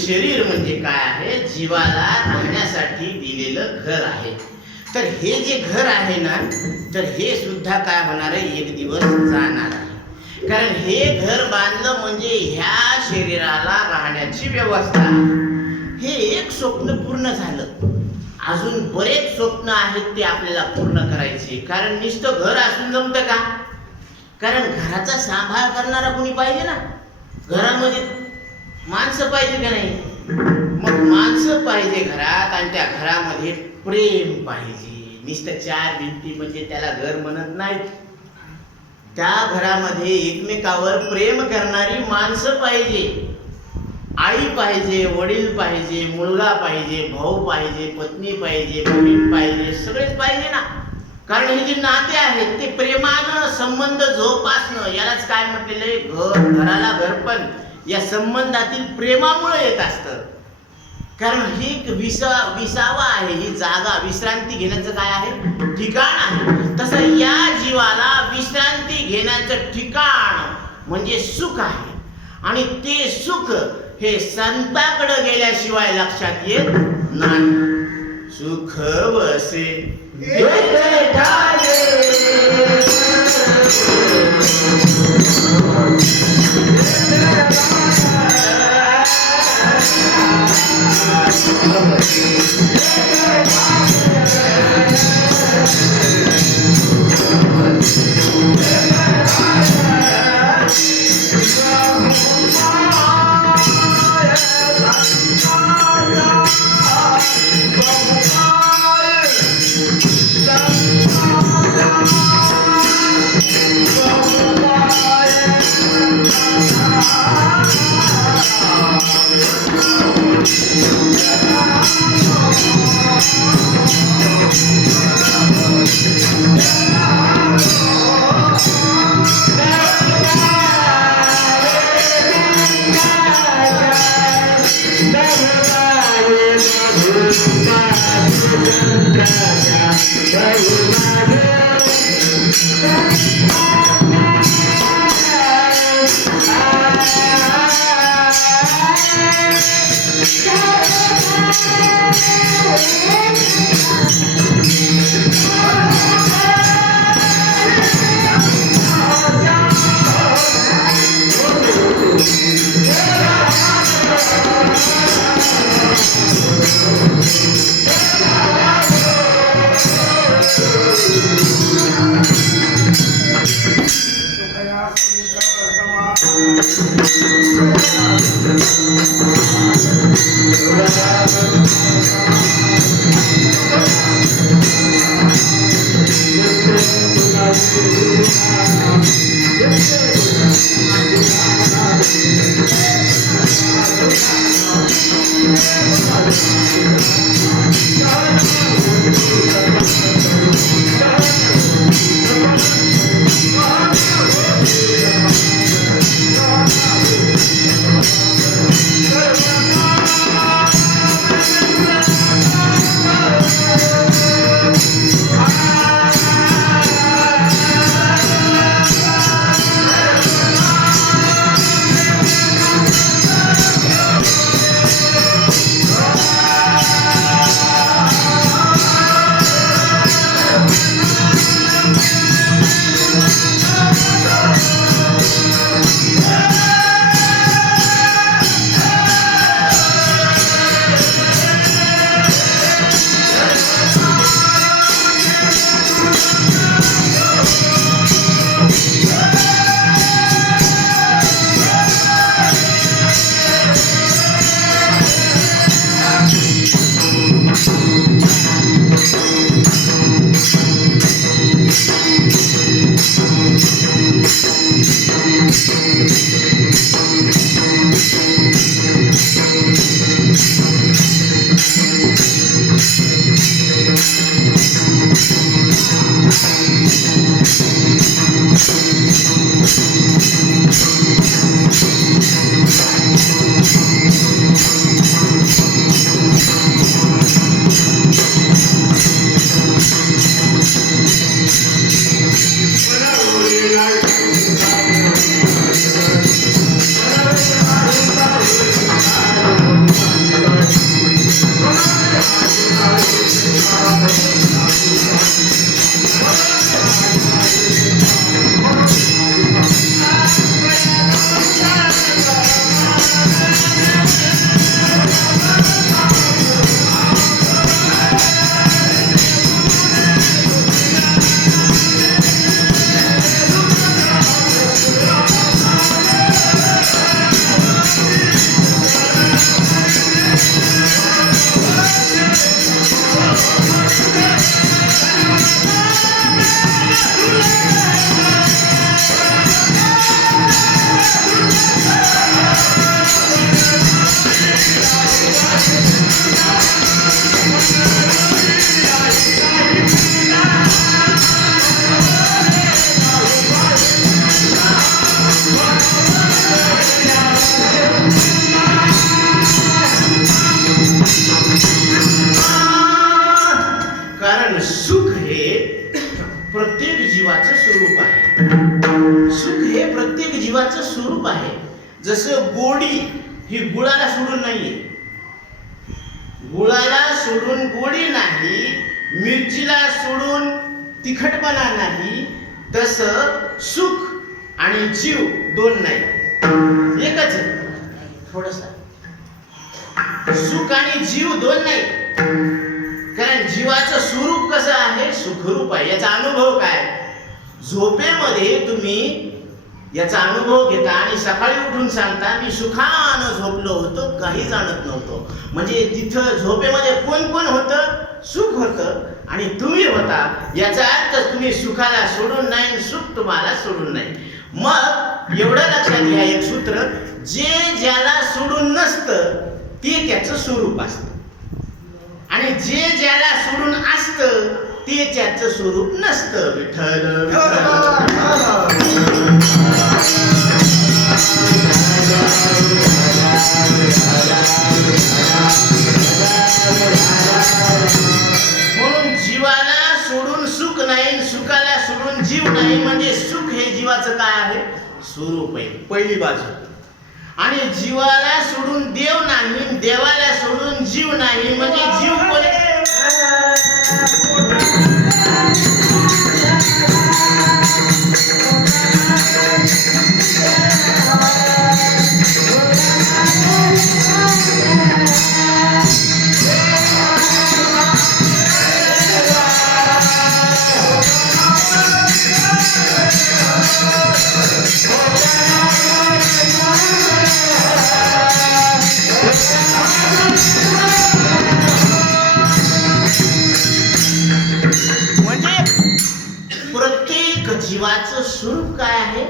शरीर म्हणजे काय आहे? जीवाला राहण्यासाठी दिलेलं घर आहे. तर हे जे घर आहे ना, तर हे सुद्धा काय होणार आहे? एक दिवस जाणार आहे. कारण हे घर बांधलं म्हणजे ह्या शरीराला राहण्याची व्यवस्था. हे एक स्वप्न पूर्ण झालं. अजून बरेच स्वप्न आहेत ते आपल्याला पूर्ण करायचे. कारण नुसतं घर असून जमतं का? कारण घराचा सांभाळ करणारा कोणी पाहिजे ना. घरामध्ये माणसं पाहिजे का नाही? मग माणसं पाहिजे घरात, आणि त्या घरामध्ये प्रेम पाहिजे. नुसतं चार भिंती म्हणजे त्याला घर म्हणत नाही. त्या घरामध्ये एकमेकावर प्रेम करणारी माणसं पाहिजे. आई पाहिजे, वडील पाहिजे, मुलगा पाहिजे, भाऊ पाहिजे, पत्नी पाहिजे, बहीण पाहिजे, सगळेच पाहिजे ना. कारण हे जे नाते आहेत ते प्रेमानं संबंध जोपासणं, यालाच काय म्हटलेलं आहे? घर. घराला घरपण या संबंधातील प्रेमामुळे येत असतं. कारण ही एक विसावा आहे, ही जागा विश्रांती घेण्याचं काय आहे? ठिकाण आहे. तसं या जीवाला विश्रांती घेण्याचं ठिकाण म्हणजे सुख आहे. आणि ते सुख हे संताकडे गेल्याशिवाय लक्षात येत नाही. सुख वसे Oh जीवाचं स्वरूप आहे. सुख हे प्रत्येक जीवाचं स्वरूप आहे. जसं गोडी ही गुळाला सोडून नाहीये, गुळाला सोडून गोडी नाही, मिरचीला सोडून तिखटपणा नाही, तसं सुख आणि जीव दोन नाही, एकच आहे. थोडंसं सुख आणि जीव दोन नाही, कारण जीवाचं स्वरूप कसं आहे, सुखरूप आहे. याचा अनुभव काय, झोपेमध्ये तुम्ही याचा अनुभव घेता आणि सकाळी उठून सांगता मी सुखानं झोपलो होतो, काही जाणत नव्हतो. म्हणजे तिथं झोपेमध्ये कोण कोण होतं, सुख होतं आणि तुम्ही होता. याचा अर्थ तुम्ही सुखाला सोडून नाही, सुख तुम्हाला सोडून नाही. मग एवढं लक्षात घ्या एक सूत्र, जे ज्याला सोडून नसतं ते त्याचं स्वरूप असतं आणि जे ज्याला सोडून असतं ते त्याचं स्वरूप नसतं. विठ्ठल विठ्ठल म्हणून जीवाला सोडून सुख नाही, सुखाला सोडून जीव नाही. म्हणजे सुख हे जीवाचं काय आहे? स्वरूप आहे, पहिली बाजू. आणि जीवाला सोडून देव नाही, देवाला सोडून जीव नाही. म्हणजे जीव कोण? जीवाचं स्वरूप काय आहे?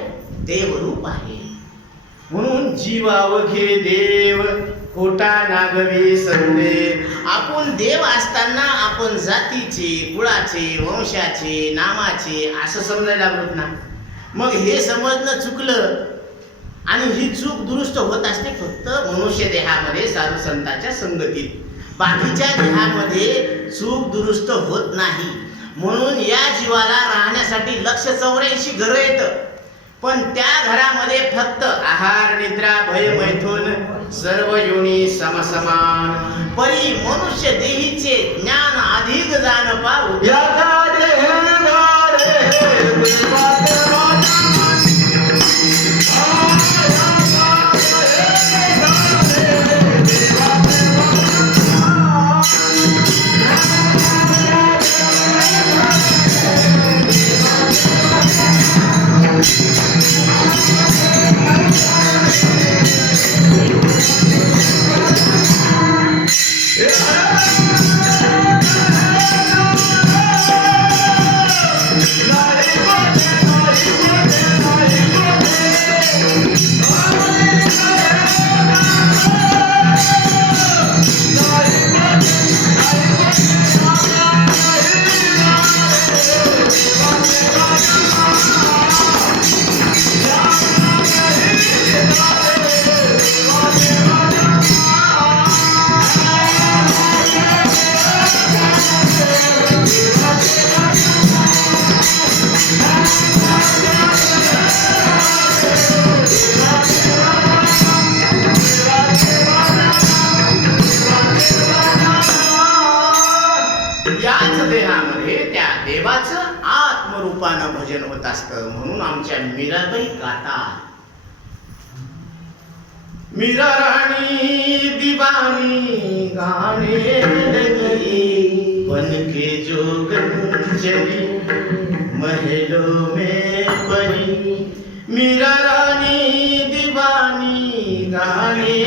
देवरूप आहे. म्हणून जीवावघे देव कोटा नागवी संदेव. आपण देव असताना आपण जातीचे, कुळाचे, वंशाचे, नामाचे असं समजायला लागलो ना. मग हे समजणं चुकलं. आणि ही चूक दुरुस्त होत असते फक्त मनुष्य देहामध्ये साधू संतांच्या संगतीत. बाकीच्या देहामध्ये चूक दुरुस्त होत नाही. म्हणून या जीवाला राहण्यासाठी 184 घरं येतं. पण त्या घरामध्ये फक्त आहार, निद्रा, भय, मैथुन सर्व योनी समसमान. परी मनुष्य देहीचे ज्ञान अधिक जाण पाहू. देवाचं आत्मरूपानं भजन होत असतं. म्हणून आमच्या मीराबाई गातात. मीरा रानी दीवानी गाने लगी, बनके जोगन चली महलों में पली. मीरा रानी दीवानी गाने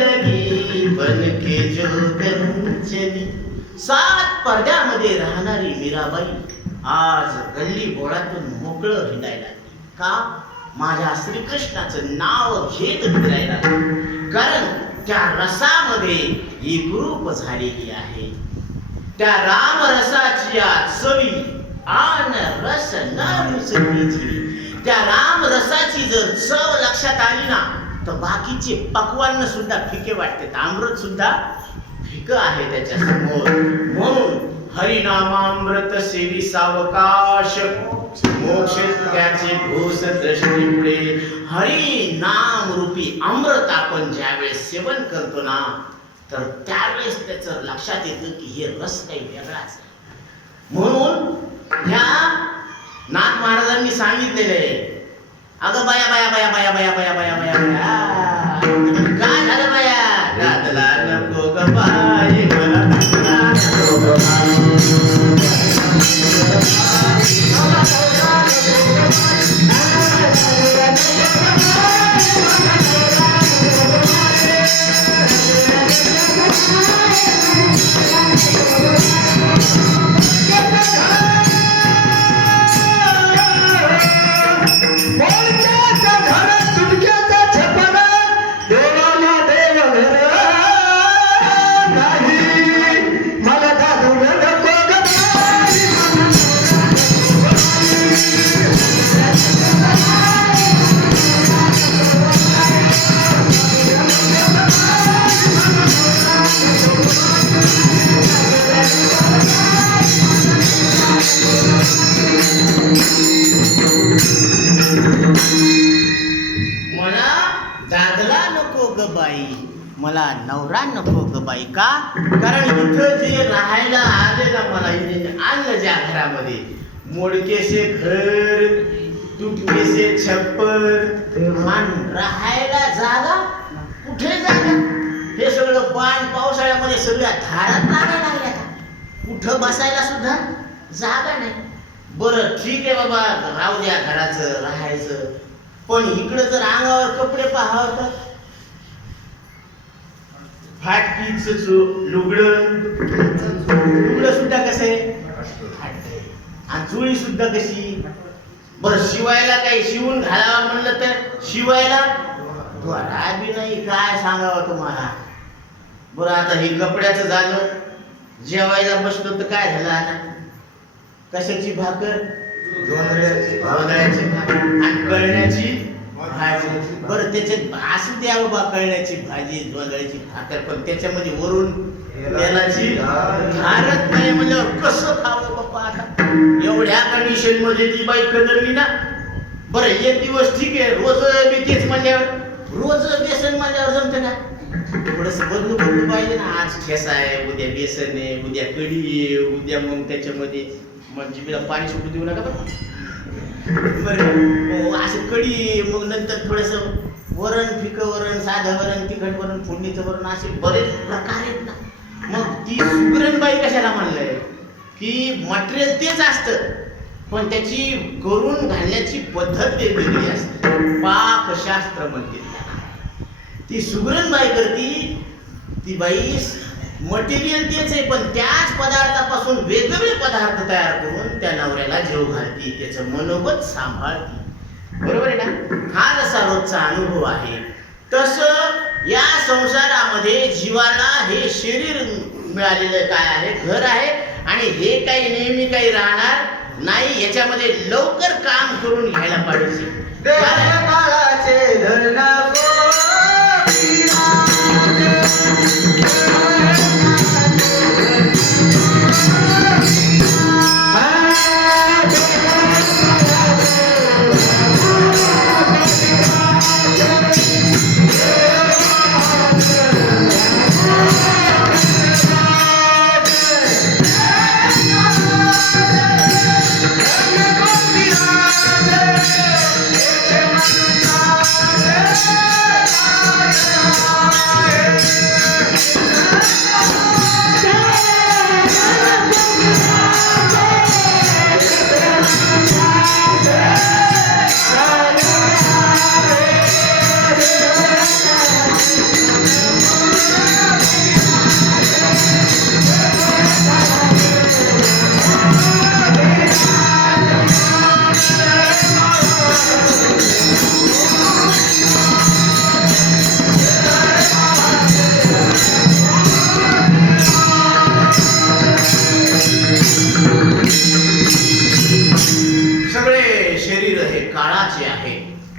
लगी, बनके जोगन चली. 7 पडद्यामध्ये राहणारी मीराबाई आज गल्ली बोळातून मोकळं हिंडायला लागली. का? माझ्या श्रीकृष्णाचं नाव घेत फिरायला. कारण त्या रसामध्ये एकरूप झालेली आहे. त्या रामरसाची चवी आन रस न रुचतीची. त्या रामरसाची जर चव लक्षात आली ना तर बाकीचे पक्वान्न सुद्धा फिके वाटते. अमृत सुद्धा फिक आहे त्याच्या समोर. म्हणून हरिनामामृत सेवी सावकाश, मोक्ष त्याचे घोष दृष्टी पुढे. हरी नाम रूपी अमृत आपण ज्यावेळेस सेवन करतो ना तर त्यावेळेस त्याचं लक्षात येतं की हे रस काही वेगळाच आहे. म्हणून ह्या नाथ महाराजांनी सांगितलेलं आहे, अगं बाया बाया बाया बाया बाया बाया बाया बाया बाया काय झालं बाया? दादला नको ग बाई मला दादला नको ग बाई. देवाला देव घर नाही. ग बाई, मला नवरा नको ग बाई. का? कारण इथं जे राहायला आलेलं मला हिने आणलं ज्या घरामध्ये, मोडकेसे घर, तुटकेसे छप्पर, आणि राहायला जागा कुठे जागा? हे सगळं पान पावसाळ्यामध्ये सगळ्या धारात लागायला लागल्या. कुठं बसायला सुद्धा जागा नाही. बरं ठीक आहे बाबा, राहू द्या घराचं राहायचं, पण इकडं जर अंगावर कपडे पाहावं तर फाटकीच लुगडं सुद्धा कसं आहे, आणि चुळी सुद्धा कशी. बरं शिवायला काही शिवून घालावं म्हणलं तर शिवायला बरा बी नाही. काय सांगावं तुम्हाला. बरं आता हे कपड्याचं झालं, जेवायला बसलो तर काय झालं आता, कशाची भाकर, जोंधळ्याची भाकर आणि कळण्याची भाजी. बरं त्याच्यात असू द्या बाबा, कळण्याची भाजी जोंधळ्याची भाकर, पण त्याच्यामध्ये वरून तेलाची धारच नाही म्हणल्यावर कसं खावं बाबा. आता एवढ्या कंडिशन मध्ये ती बाई कदरली ना. बरं एक दिवस ठीक आहे, रोज बी तेच म्हणल्यावर, रोज बेसन म्हणल्यावर जमतं ना. थोडस बदलू पाहिजे ना. आज ठेसा आहे, उद्या बेसन आहे, उद्या कढी आहे, उद्या मग त्याच्यामध्ये मग जिभेला पाणी सुटू देऊ नका बरं. असं कढी, मग नंतर थोडस वरण, फिकं वरण, साधं वरण, तिखट वरण, फोडणीचं वरण, असे बरेच प्रकार आहेत ना. मग ती सुगरणबाई कशाला म्हणलंय की मटेरियल तेच असतं, पण त्याची करून घालण्याची पद्धत वेगवेगळी असते. पाकशास्त्र म्हणते ती सुगरणबाई करती. ती बाई मटेरियल तेच आहे, पण त्याच पदार्थापासून वेगवेगळे पदार्थ तयार करून त्या नवऱ्याला जेव घालती, त्याचं मनोगत सांभाळती. बरोबर आहे ना. हा जसा रोजचा अनुभव आहे, तसं या संसारामध्ये जीवाला हे शरीर मिळालेलं काय आहे, घर आहे, आणि हे काही नेहमी काही राहणार नाही. याच्यामध्ये लवकर काम करून घ्यायला पाहिजे.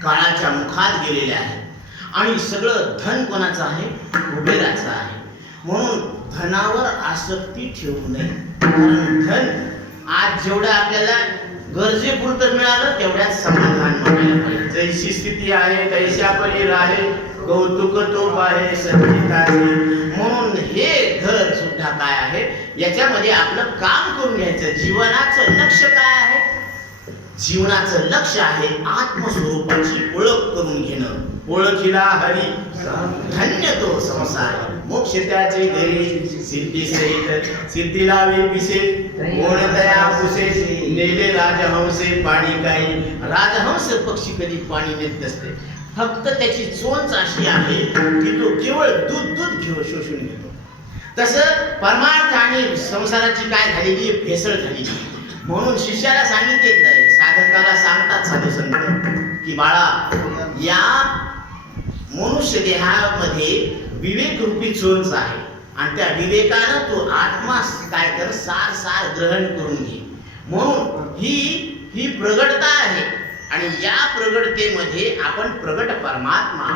काळाच्या मुखात गेलेले आहे, आणि सगळं धन कोणाचं आहे, कुबेराचं आहे. म्हणून धनावर आसक्ती ठेवू नये. कारण धन आज जेवढं आपल्याला गरजेपुरतं मिळालं तेवढ्यात समाधान मानायला पाहिजे. जैसी स्थिती आहे तैशा परी राहे, कौतुक तोप आहे संगीताचे. म्हणून हे घर सुद्धा काय आहे, याच्यामध्ये आपलं काम करून घ्यायचं. जीवनाचं लक्ष काय आहे, जीवनाचं लक्ष आहे आत्मस्वरूपाची ओळख करून घेणं. ओळखीला हरी धन्य तो संसार, मोक्ष त्याचे घरी सिद्धी सहित. सिद्धीला विपिसे कोणतया पुसे, नेले राजहंसे पाणी काही. राजहंस पक्षी कधी पाणी नेत नसते, फक्त त्याची चोच अशी आहे की तो केवळ दूध शोषून घेतो. तसं परमार्थ आणि संसाराची काय झालेली भेसळ झालेली. म्हणून शिष्याला सांगितले नाही, साधकाला सांगतात साधू संत की बाळा, या मनुष्य देहामध्ये विवेक रूपी चोच आहे, आणि त्या विवेकानं तू आत्मा काय कर, सार ग्रहण करून घे. म्हणून ही प्रगटता आहे, आणि या प्रगटतेमध्ये आपण प्रगट परमात्मा,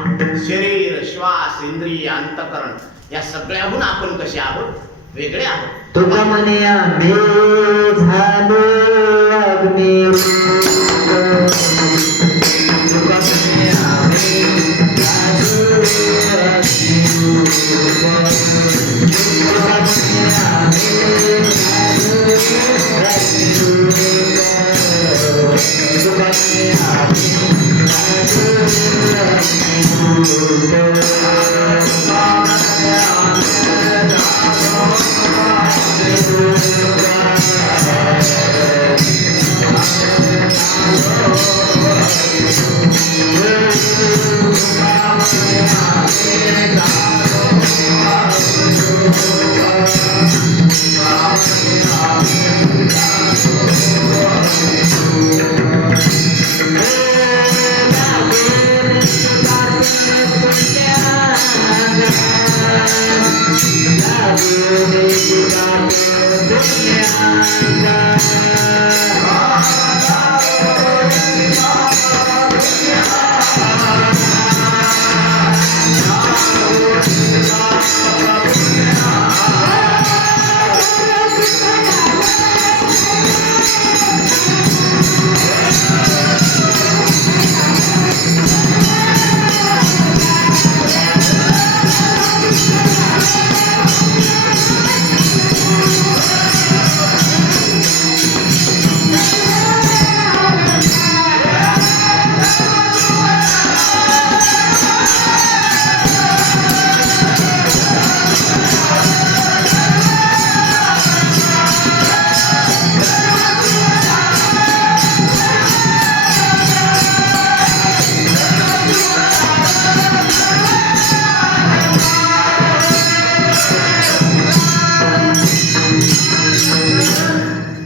शरीर, श्वास, इंद्रिय, अंतकरण या सगळ्याहून आपण कसे आहोत, वेगळे आहोत. तुका म्हणे आम्ही झालो अग्नी, तुका म्हणे आम्ही झालो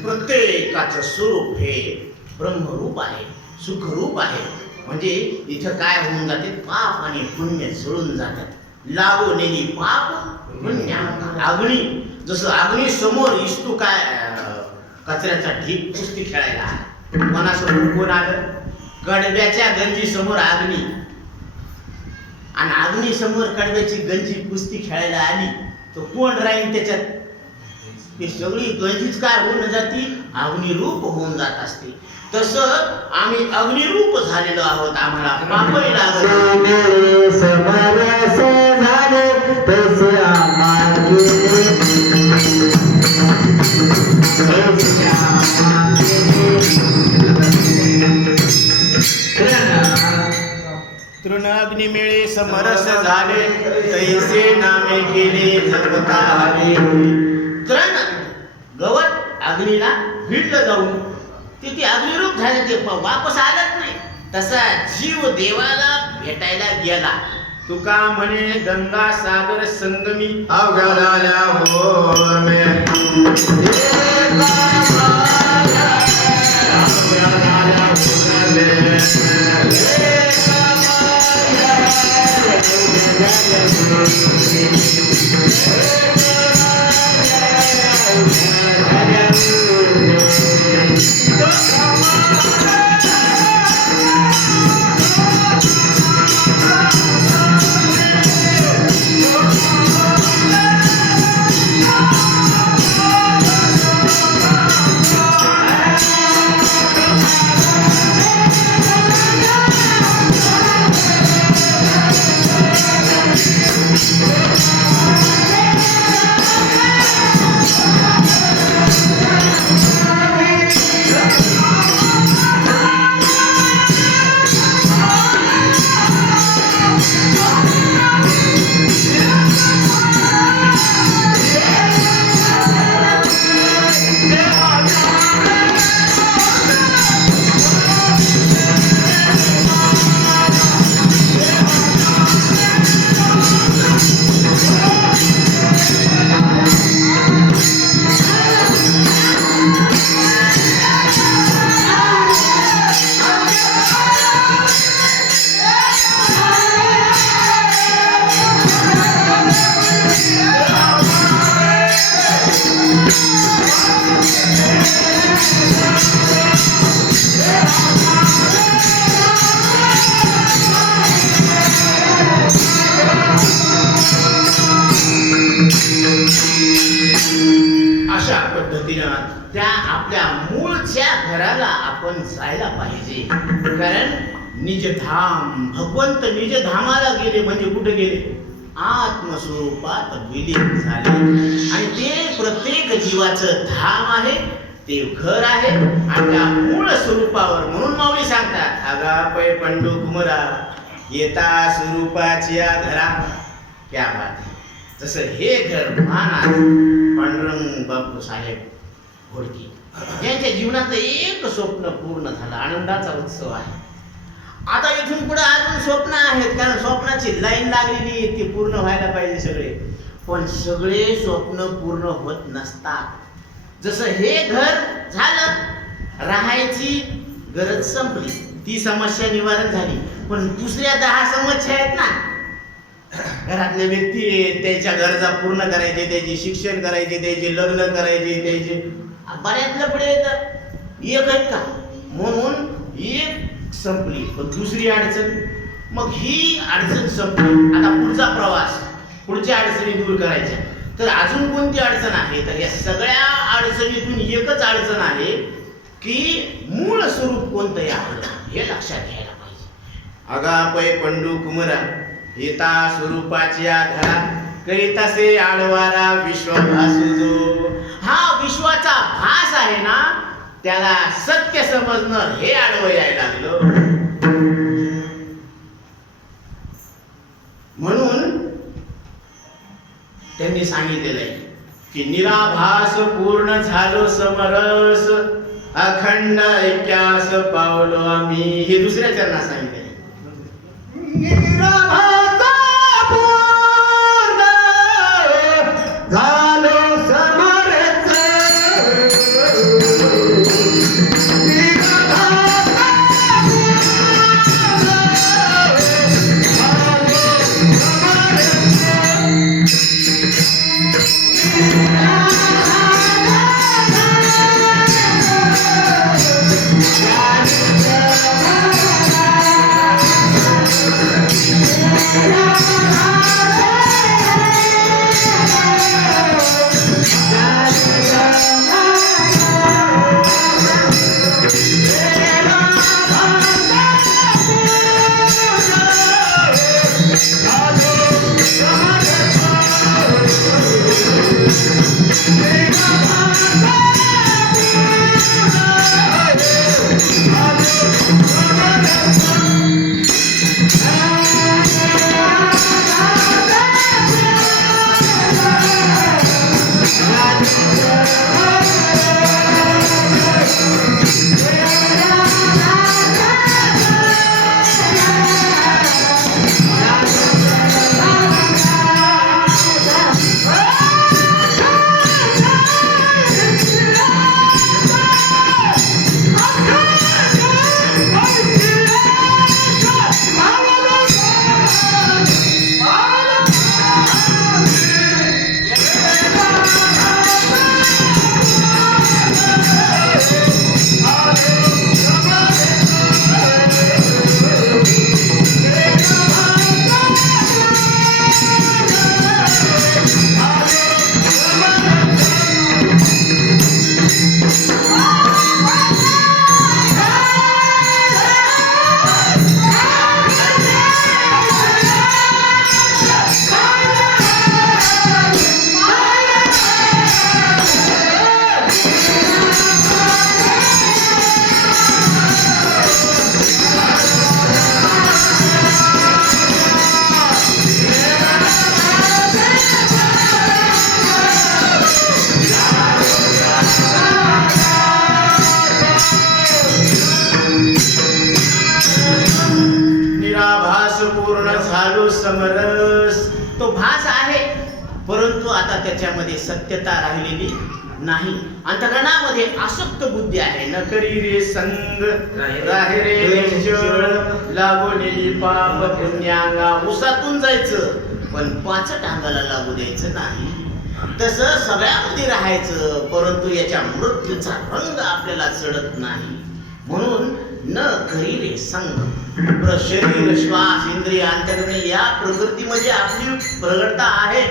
प्रत्येकाचं स्वरूप हे ब्रह्मरूप आहे, सुखरूप आहे. म्हणजे इथं काय होऊन जाते, पाप आणि पुण्य जुळून जातात. लागोनेली पाप पुण्य अग्नी, जसं अग्नी समोर इस्तू काय कचऱ्याचा ढीक कुस्ती खेळायला आला. कोणासमोर कोण आलं? कडब्याच्या गंजी समोर अग्नी, आणि अग्नी समोर कडब्याची गंजी कुस्ती खेळायला आली तर कोण राहील त्याच्यात? ती सगळी गंजीच काय होऊन जाती, अग्निरूप होऊन जात असते. तसं आम्ही अग्निरूप झालेलो आहोत, आम्हाला पापही लागत. मेरे समरस झाले तसे आम्हाले, तृण अग्नी मिळे समरस झाले तैसे नामे केले जगता हरे. तृण गवत अग्नीला भिडलं जाऊन ते अग्निरूप झाले, ते वापस आलंच नाही. तसा जीव देवाला भेटायला गेला. तुका म्हणे गंगा सागर संगमी अवघा झाल्या भोर मे, अशा पद्धतीनं त्या आपल्या मूळच्या घराला आपण जायला पाहिजे. कारण निजधाम, भगवंत निजधामाला गेले म्हणजे कुठे गेले? आत्मस्वरूपात विलीन झाले आणि ते प्रत्येक जीवाचं धाम आहे, ते घर आहे आणि त्या मूळ स्वरूपावर म्हणून माऊली सांगतात अगा पै पंडू कुमरा येता स्वरूपाची या घरा. क्या बात आहे. जसं हे घर महाराज पांडुरंग बापू साहेब घोडके यांच्या जीवनातलं एक स्वप्न पूर्ण झालं. आनंदाचा उत्सव आहे. आता इथून पुढे अजून स्वप्न आहेत, कारण स्वप्नाची लाईन लागलेली आहे, ती पूर्ण व्हायला पाहिजे सगळे. पण सगळे स्वप्न पूर्ण होत नसतात. जसं हे घर झालं, राहायची गरज संपली, ती समस्या निवारण झाली, पण दुसऱ्या 10 समस्या आहेत ना. घरातले व्यक्ती आहेत, त्याच्या गरजा पूर्ण करायचे, त्याचे शिक्षण करायचे, त्याचे लग्न करायचे, त्याचे बऱ्याच लफडे येतात. एक आहेत का, म्हणून एक संपली, पण दुसरी अडचण. मग ही अडचण संपली, आता पुढचा प्रवास, पुढच्या अडचणी दूर करायच्या. तर अजून कोणती अडचण आहे, तर या सगळ्या अडचणीतून एकच अडचण आहे की मूळ स्वरूप कोणतं आहे आपलं, हे लक्षात घ्यायला पाहिजे. अगा पै पंडू कुमरा येता स्वरूपाची या घरा करीतासे आडवारा विश्व भासू जो. हा विश्वाचा भास आहे ना, त्याला सत्य समजणं हे आडवं यायला लागलं. म्हणून त्यांनी सांगितलेलं आहे की निराभास पूर्ण झालो समरस अखंड ऐक्यास पावलो आम्ही. हे दुसऱ्या चरणात सांगितलेलं आहे. झालो समरस समरस तो भास आहे, परंतु आता त्याच्यामध्ये सत्यता राहिलेली नाही. अंतःकरणामध्ये आसक्त बुद्धी आहे. न करी रे संग राहे रे निश्चळ लागोनी पाप पुण्यांगा. उसातून जायचं पण 5 टांगाला लागू द्यायचं नाही. तसं सगळ्यामध्ये राहायचं, परंतु याच्या मृत्यूचा रंग आपल्याला चढत नाही. म्हणून न करी रे संग. शरीर श्वास इंद्रिय अंतःकरण या प्रकृतीमध्ये आपली प्रगटता आहे,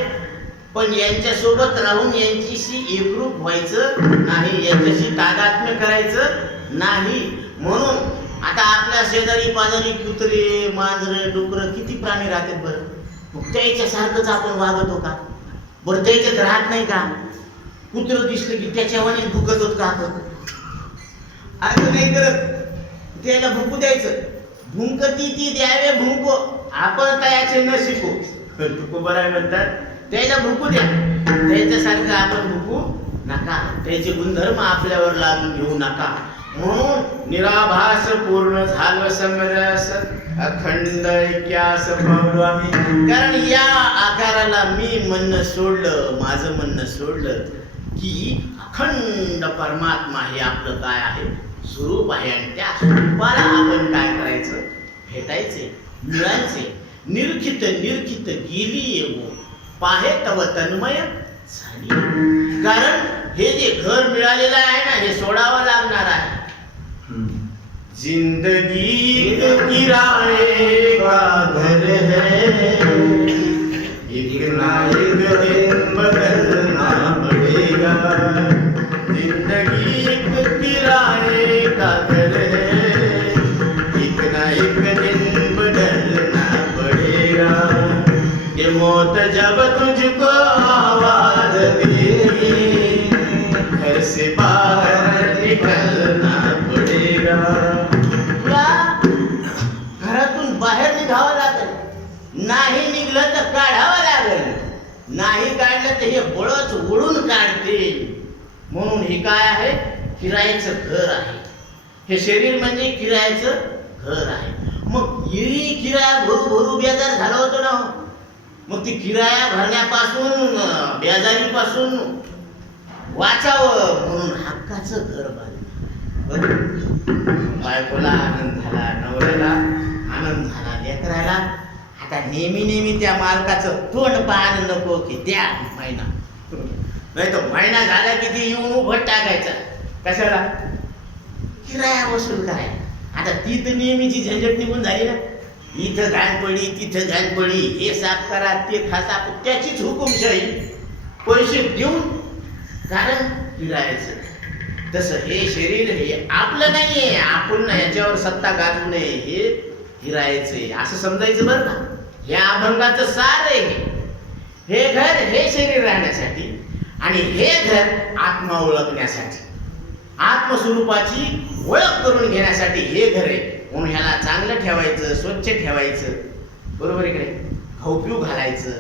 पण यांच्या सोबत राहून यांच्याशी एकरूप व्हायचं नाही, यांच्याशी तादात्म्य करायचं नाही. म्हणून आता आपल्या शेजारी पाजारी कुत्रे मांजरे डुकर किती प्राणी राहतात बरं. मग त्याच्यासारखंच आपण वागतो का? बरं त्याच्यात राहत नाही का? कुत्रं दिसलं की त्याच्यावाने भुकत होत का आपण? असं नाही करत. त्याला भुंकू द्यायचं. भुंकती ती द्यावे भुंको, आपण त्याचे न शिकू. तुको बरं आहे म्हणतात. त्याला भुंकू द्या, त्याच्यासारखं आपण भुंकू नका. त्याचे गुणधर्म आपल्यावर लागून घेऊ नका. म्हणून निराभास पूर्ण झालं समरस, अखंड ऐक्यास पावलो आम्ही. कारण या आकाराला मी म्हणणं सोडलं, माझं म्हणणं सोडलं की अखंड परमात्मा हे आपलं काय आहे? स्वरूप आहे. आणि त्या स्वरूपाला आपण काय करायचं? भेटायचे, मिळायचे. निरखित निरखित गेली येऊ, पाहे तव तन्मय झाली. कारण हे जे घर मिळालेलं आहे ना, हे सोडावं लागणार आहे. जिंदगी किराए का घर है, एक ना एक दिन बदलना पड़ेगा. जिंदगी किराए का घर है, एक ना एक दिन बदलना पड़ेगा. ये मौत जब तुझको आवाज देगी, घर से बाहर निकलना पड़ेगा. घरातून बाहेर निघावं लागेल. नाही निघलं तर काढावं लागेल. नाही काढलं तर हे बळच ओढून काढते. म्हणून हे काय आहे? किरायाचं घर आहे. हे शरीर म्हणजे किरायाचं घर आहे. मग एरी किराया भरू बेजार झाला होतो ना. मग ती किराया भरण्यापासून, बेजारीपासून वाचावं म्हणून हक्काचं घर बांधलं. बायकोला आनंद झाला, नवऱ्याला आनंद झाला, लेकराला. आता नेहमी नेहमी त्या मालकाचं तोंड पाहणं नको की द्या महिना, नाही तर महिना झाला की ती येऊन उभं टाकायचा. कशाला? किराया वसूल करायला. आता ती तर नेहमीची झंझट निघून झाली ना. इथं घाण पडली, तिथं घाण पडली, हे साफ करा, ते खासा, त्याचीच हुकुमशाही. पैसे देऊन, कारण किरायाचं. तसं हे शरीर हे आपलं नाहीये, आपण याच्यावर सत्ता गाजवू नये. हे किरायाचे असं समजायचं बरं का. या अभंगाचं सार आहे. हे घर हे शरीर राहण्यासाठी आणि हे घर आत्मा ओळखण्यासाठी, आत्मस्वरूपाची ओळख करून घेण्यासाठी हे घर आहे. म्हणून ह्याला चांगलं ठेवायचं, स्वच्छ ठेवायचं. बरोबर इकडे खाऊ पिऊ घालायचं,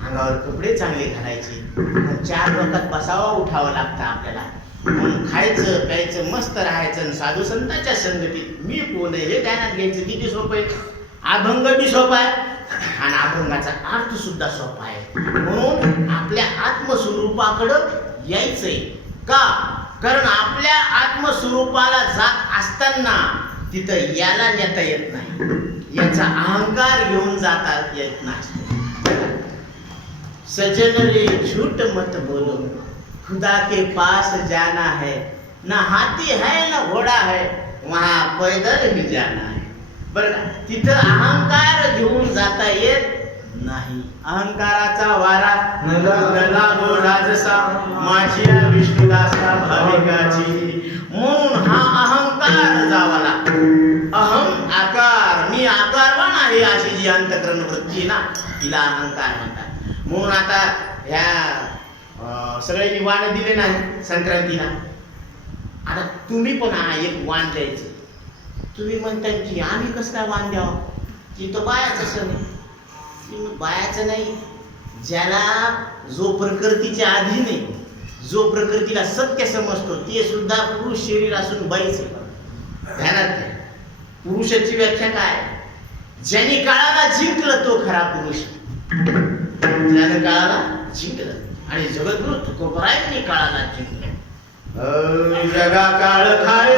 अंगावर कपडे चांगले घालायचे. 4 वखत बसावं उठावं लागतं आपल्याला. म्हणून खायचं प्यायचं, मस्त राहायचं. साधू संतांच्या संगतीत मी कोण आहे हे ध्यानात घ्यायचं. किती सोपं आहे. अभंग बी सोपा आहे आणि अभंगाचा अर्थ सुद्धा सोपा आहे. म्हणून आपल्या आत्मस्वरूपाकडं यायचंय का? कारण आपल्या आत्मस्वरूपाला जात असताना तिथं याला नेता येत नाही, याचा अहंकार घेऊन जाता येत नाही. सजन रे झूठ मत बोलो, खुदा के पास जाना है, ना हाथी है ना घोडा है, वहां पैदल ही जाना है. बरं का? तिथं अहंकार घेऊन जाता येत नाही. अहंकाराचा वारा लागो राजसा, माझ्या विष्णुदासा भाविकाची. म्हणून हा अहंकार जावा लागतो. अहम आकार, मी आकारवान आहे अशी जी अंतःकरण वृत्ती ना, तिला अहंकार म्हणतात. म्हणून आता ह्या सगळ्यांनी वाण दिले नाही संक्रांतीला. आता तुम्ही पण एक वाण द्यायचं. तुम्ही म्हणता की आम्ही कसं काय वाण द्यावं? की तो बायाचं सण आहे. बायाचं नाही, ज्याला जो प्रकृतीच्या अधीन आहे, जो प्रकृतीला सत्य समजतो, ते सुद्धा पुरुष शरीर असून बाईच आहे. ध्यानात घ्या. पुरुषाची व्याख्या काय? ज्याने काळाला जिंकलं तो खरा पुरुष. ज्याने काळाला जिंकलं. आणि जगद्गुरु तुकोबरायांनी काळाला जिंकलं. जगा काळ खाय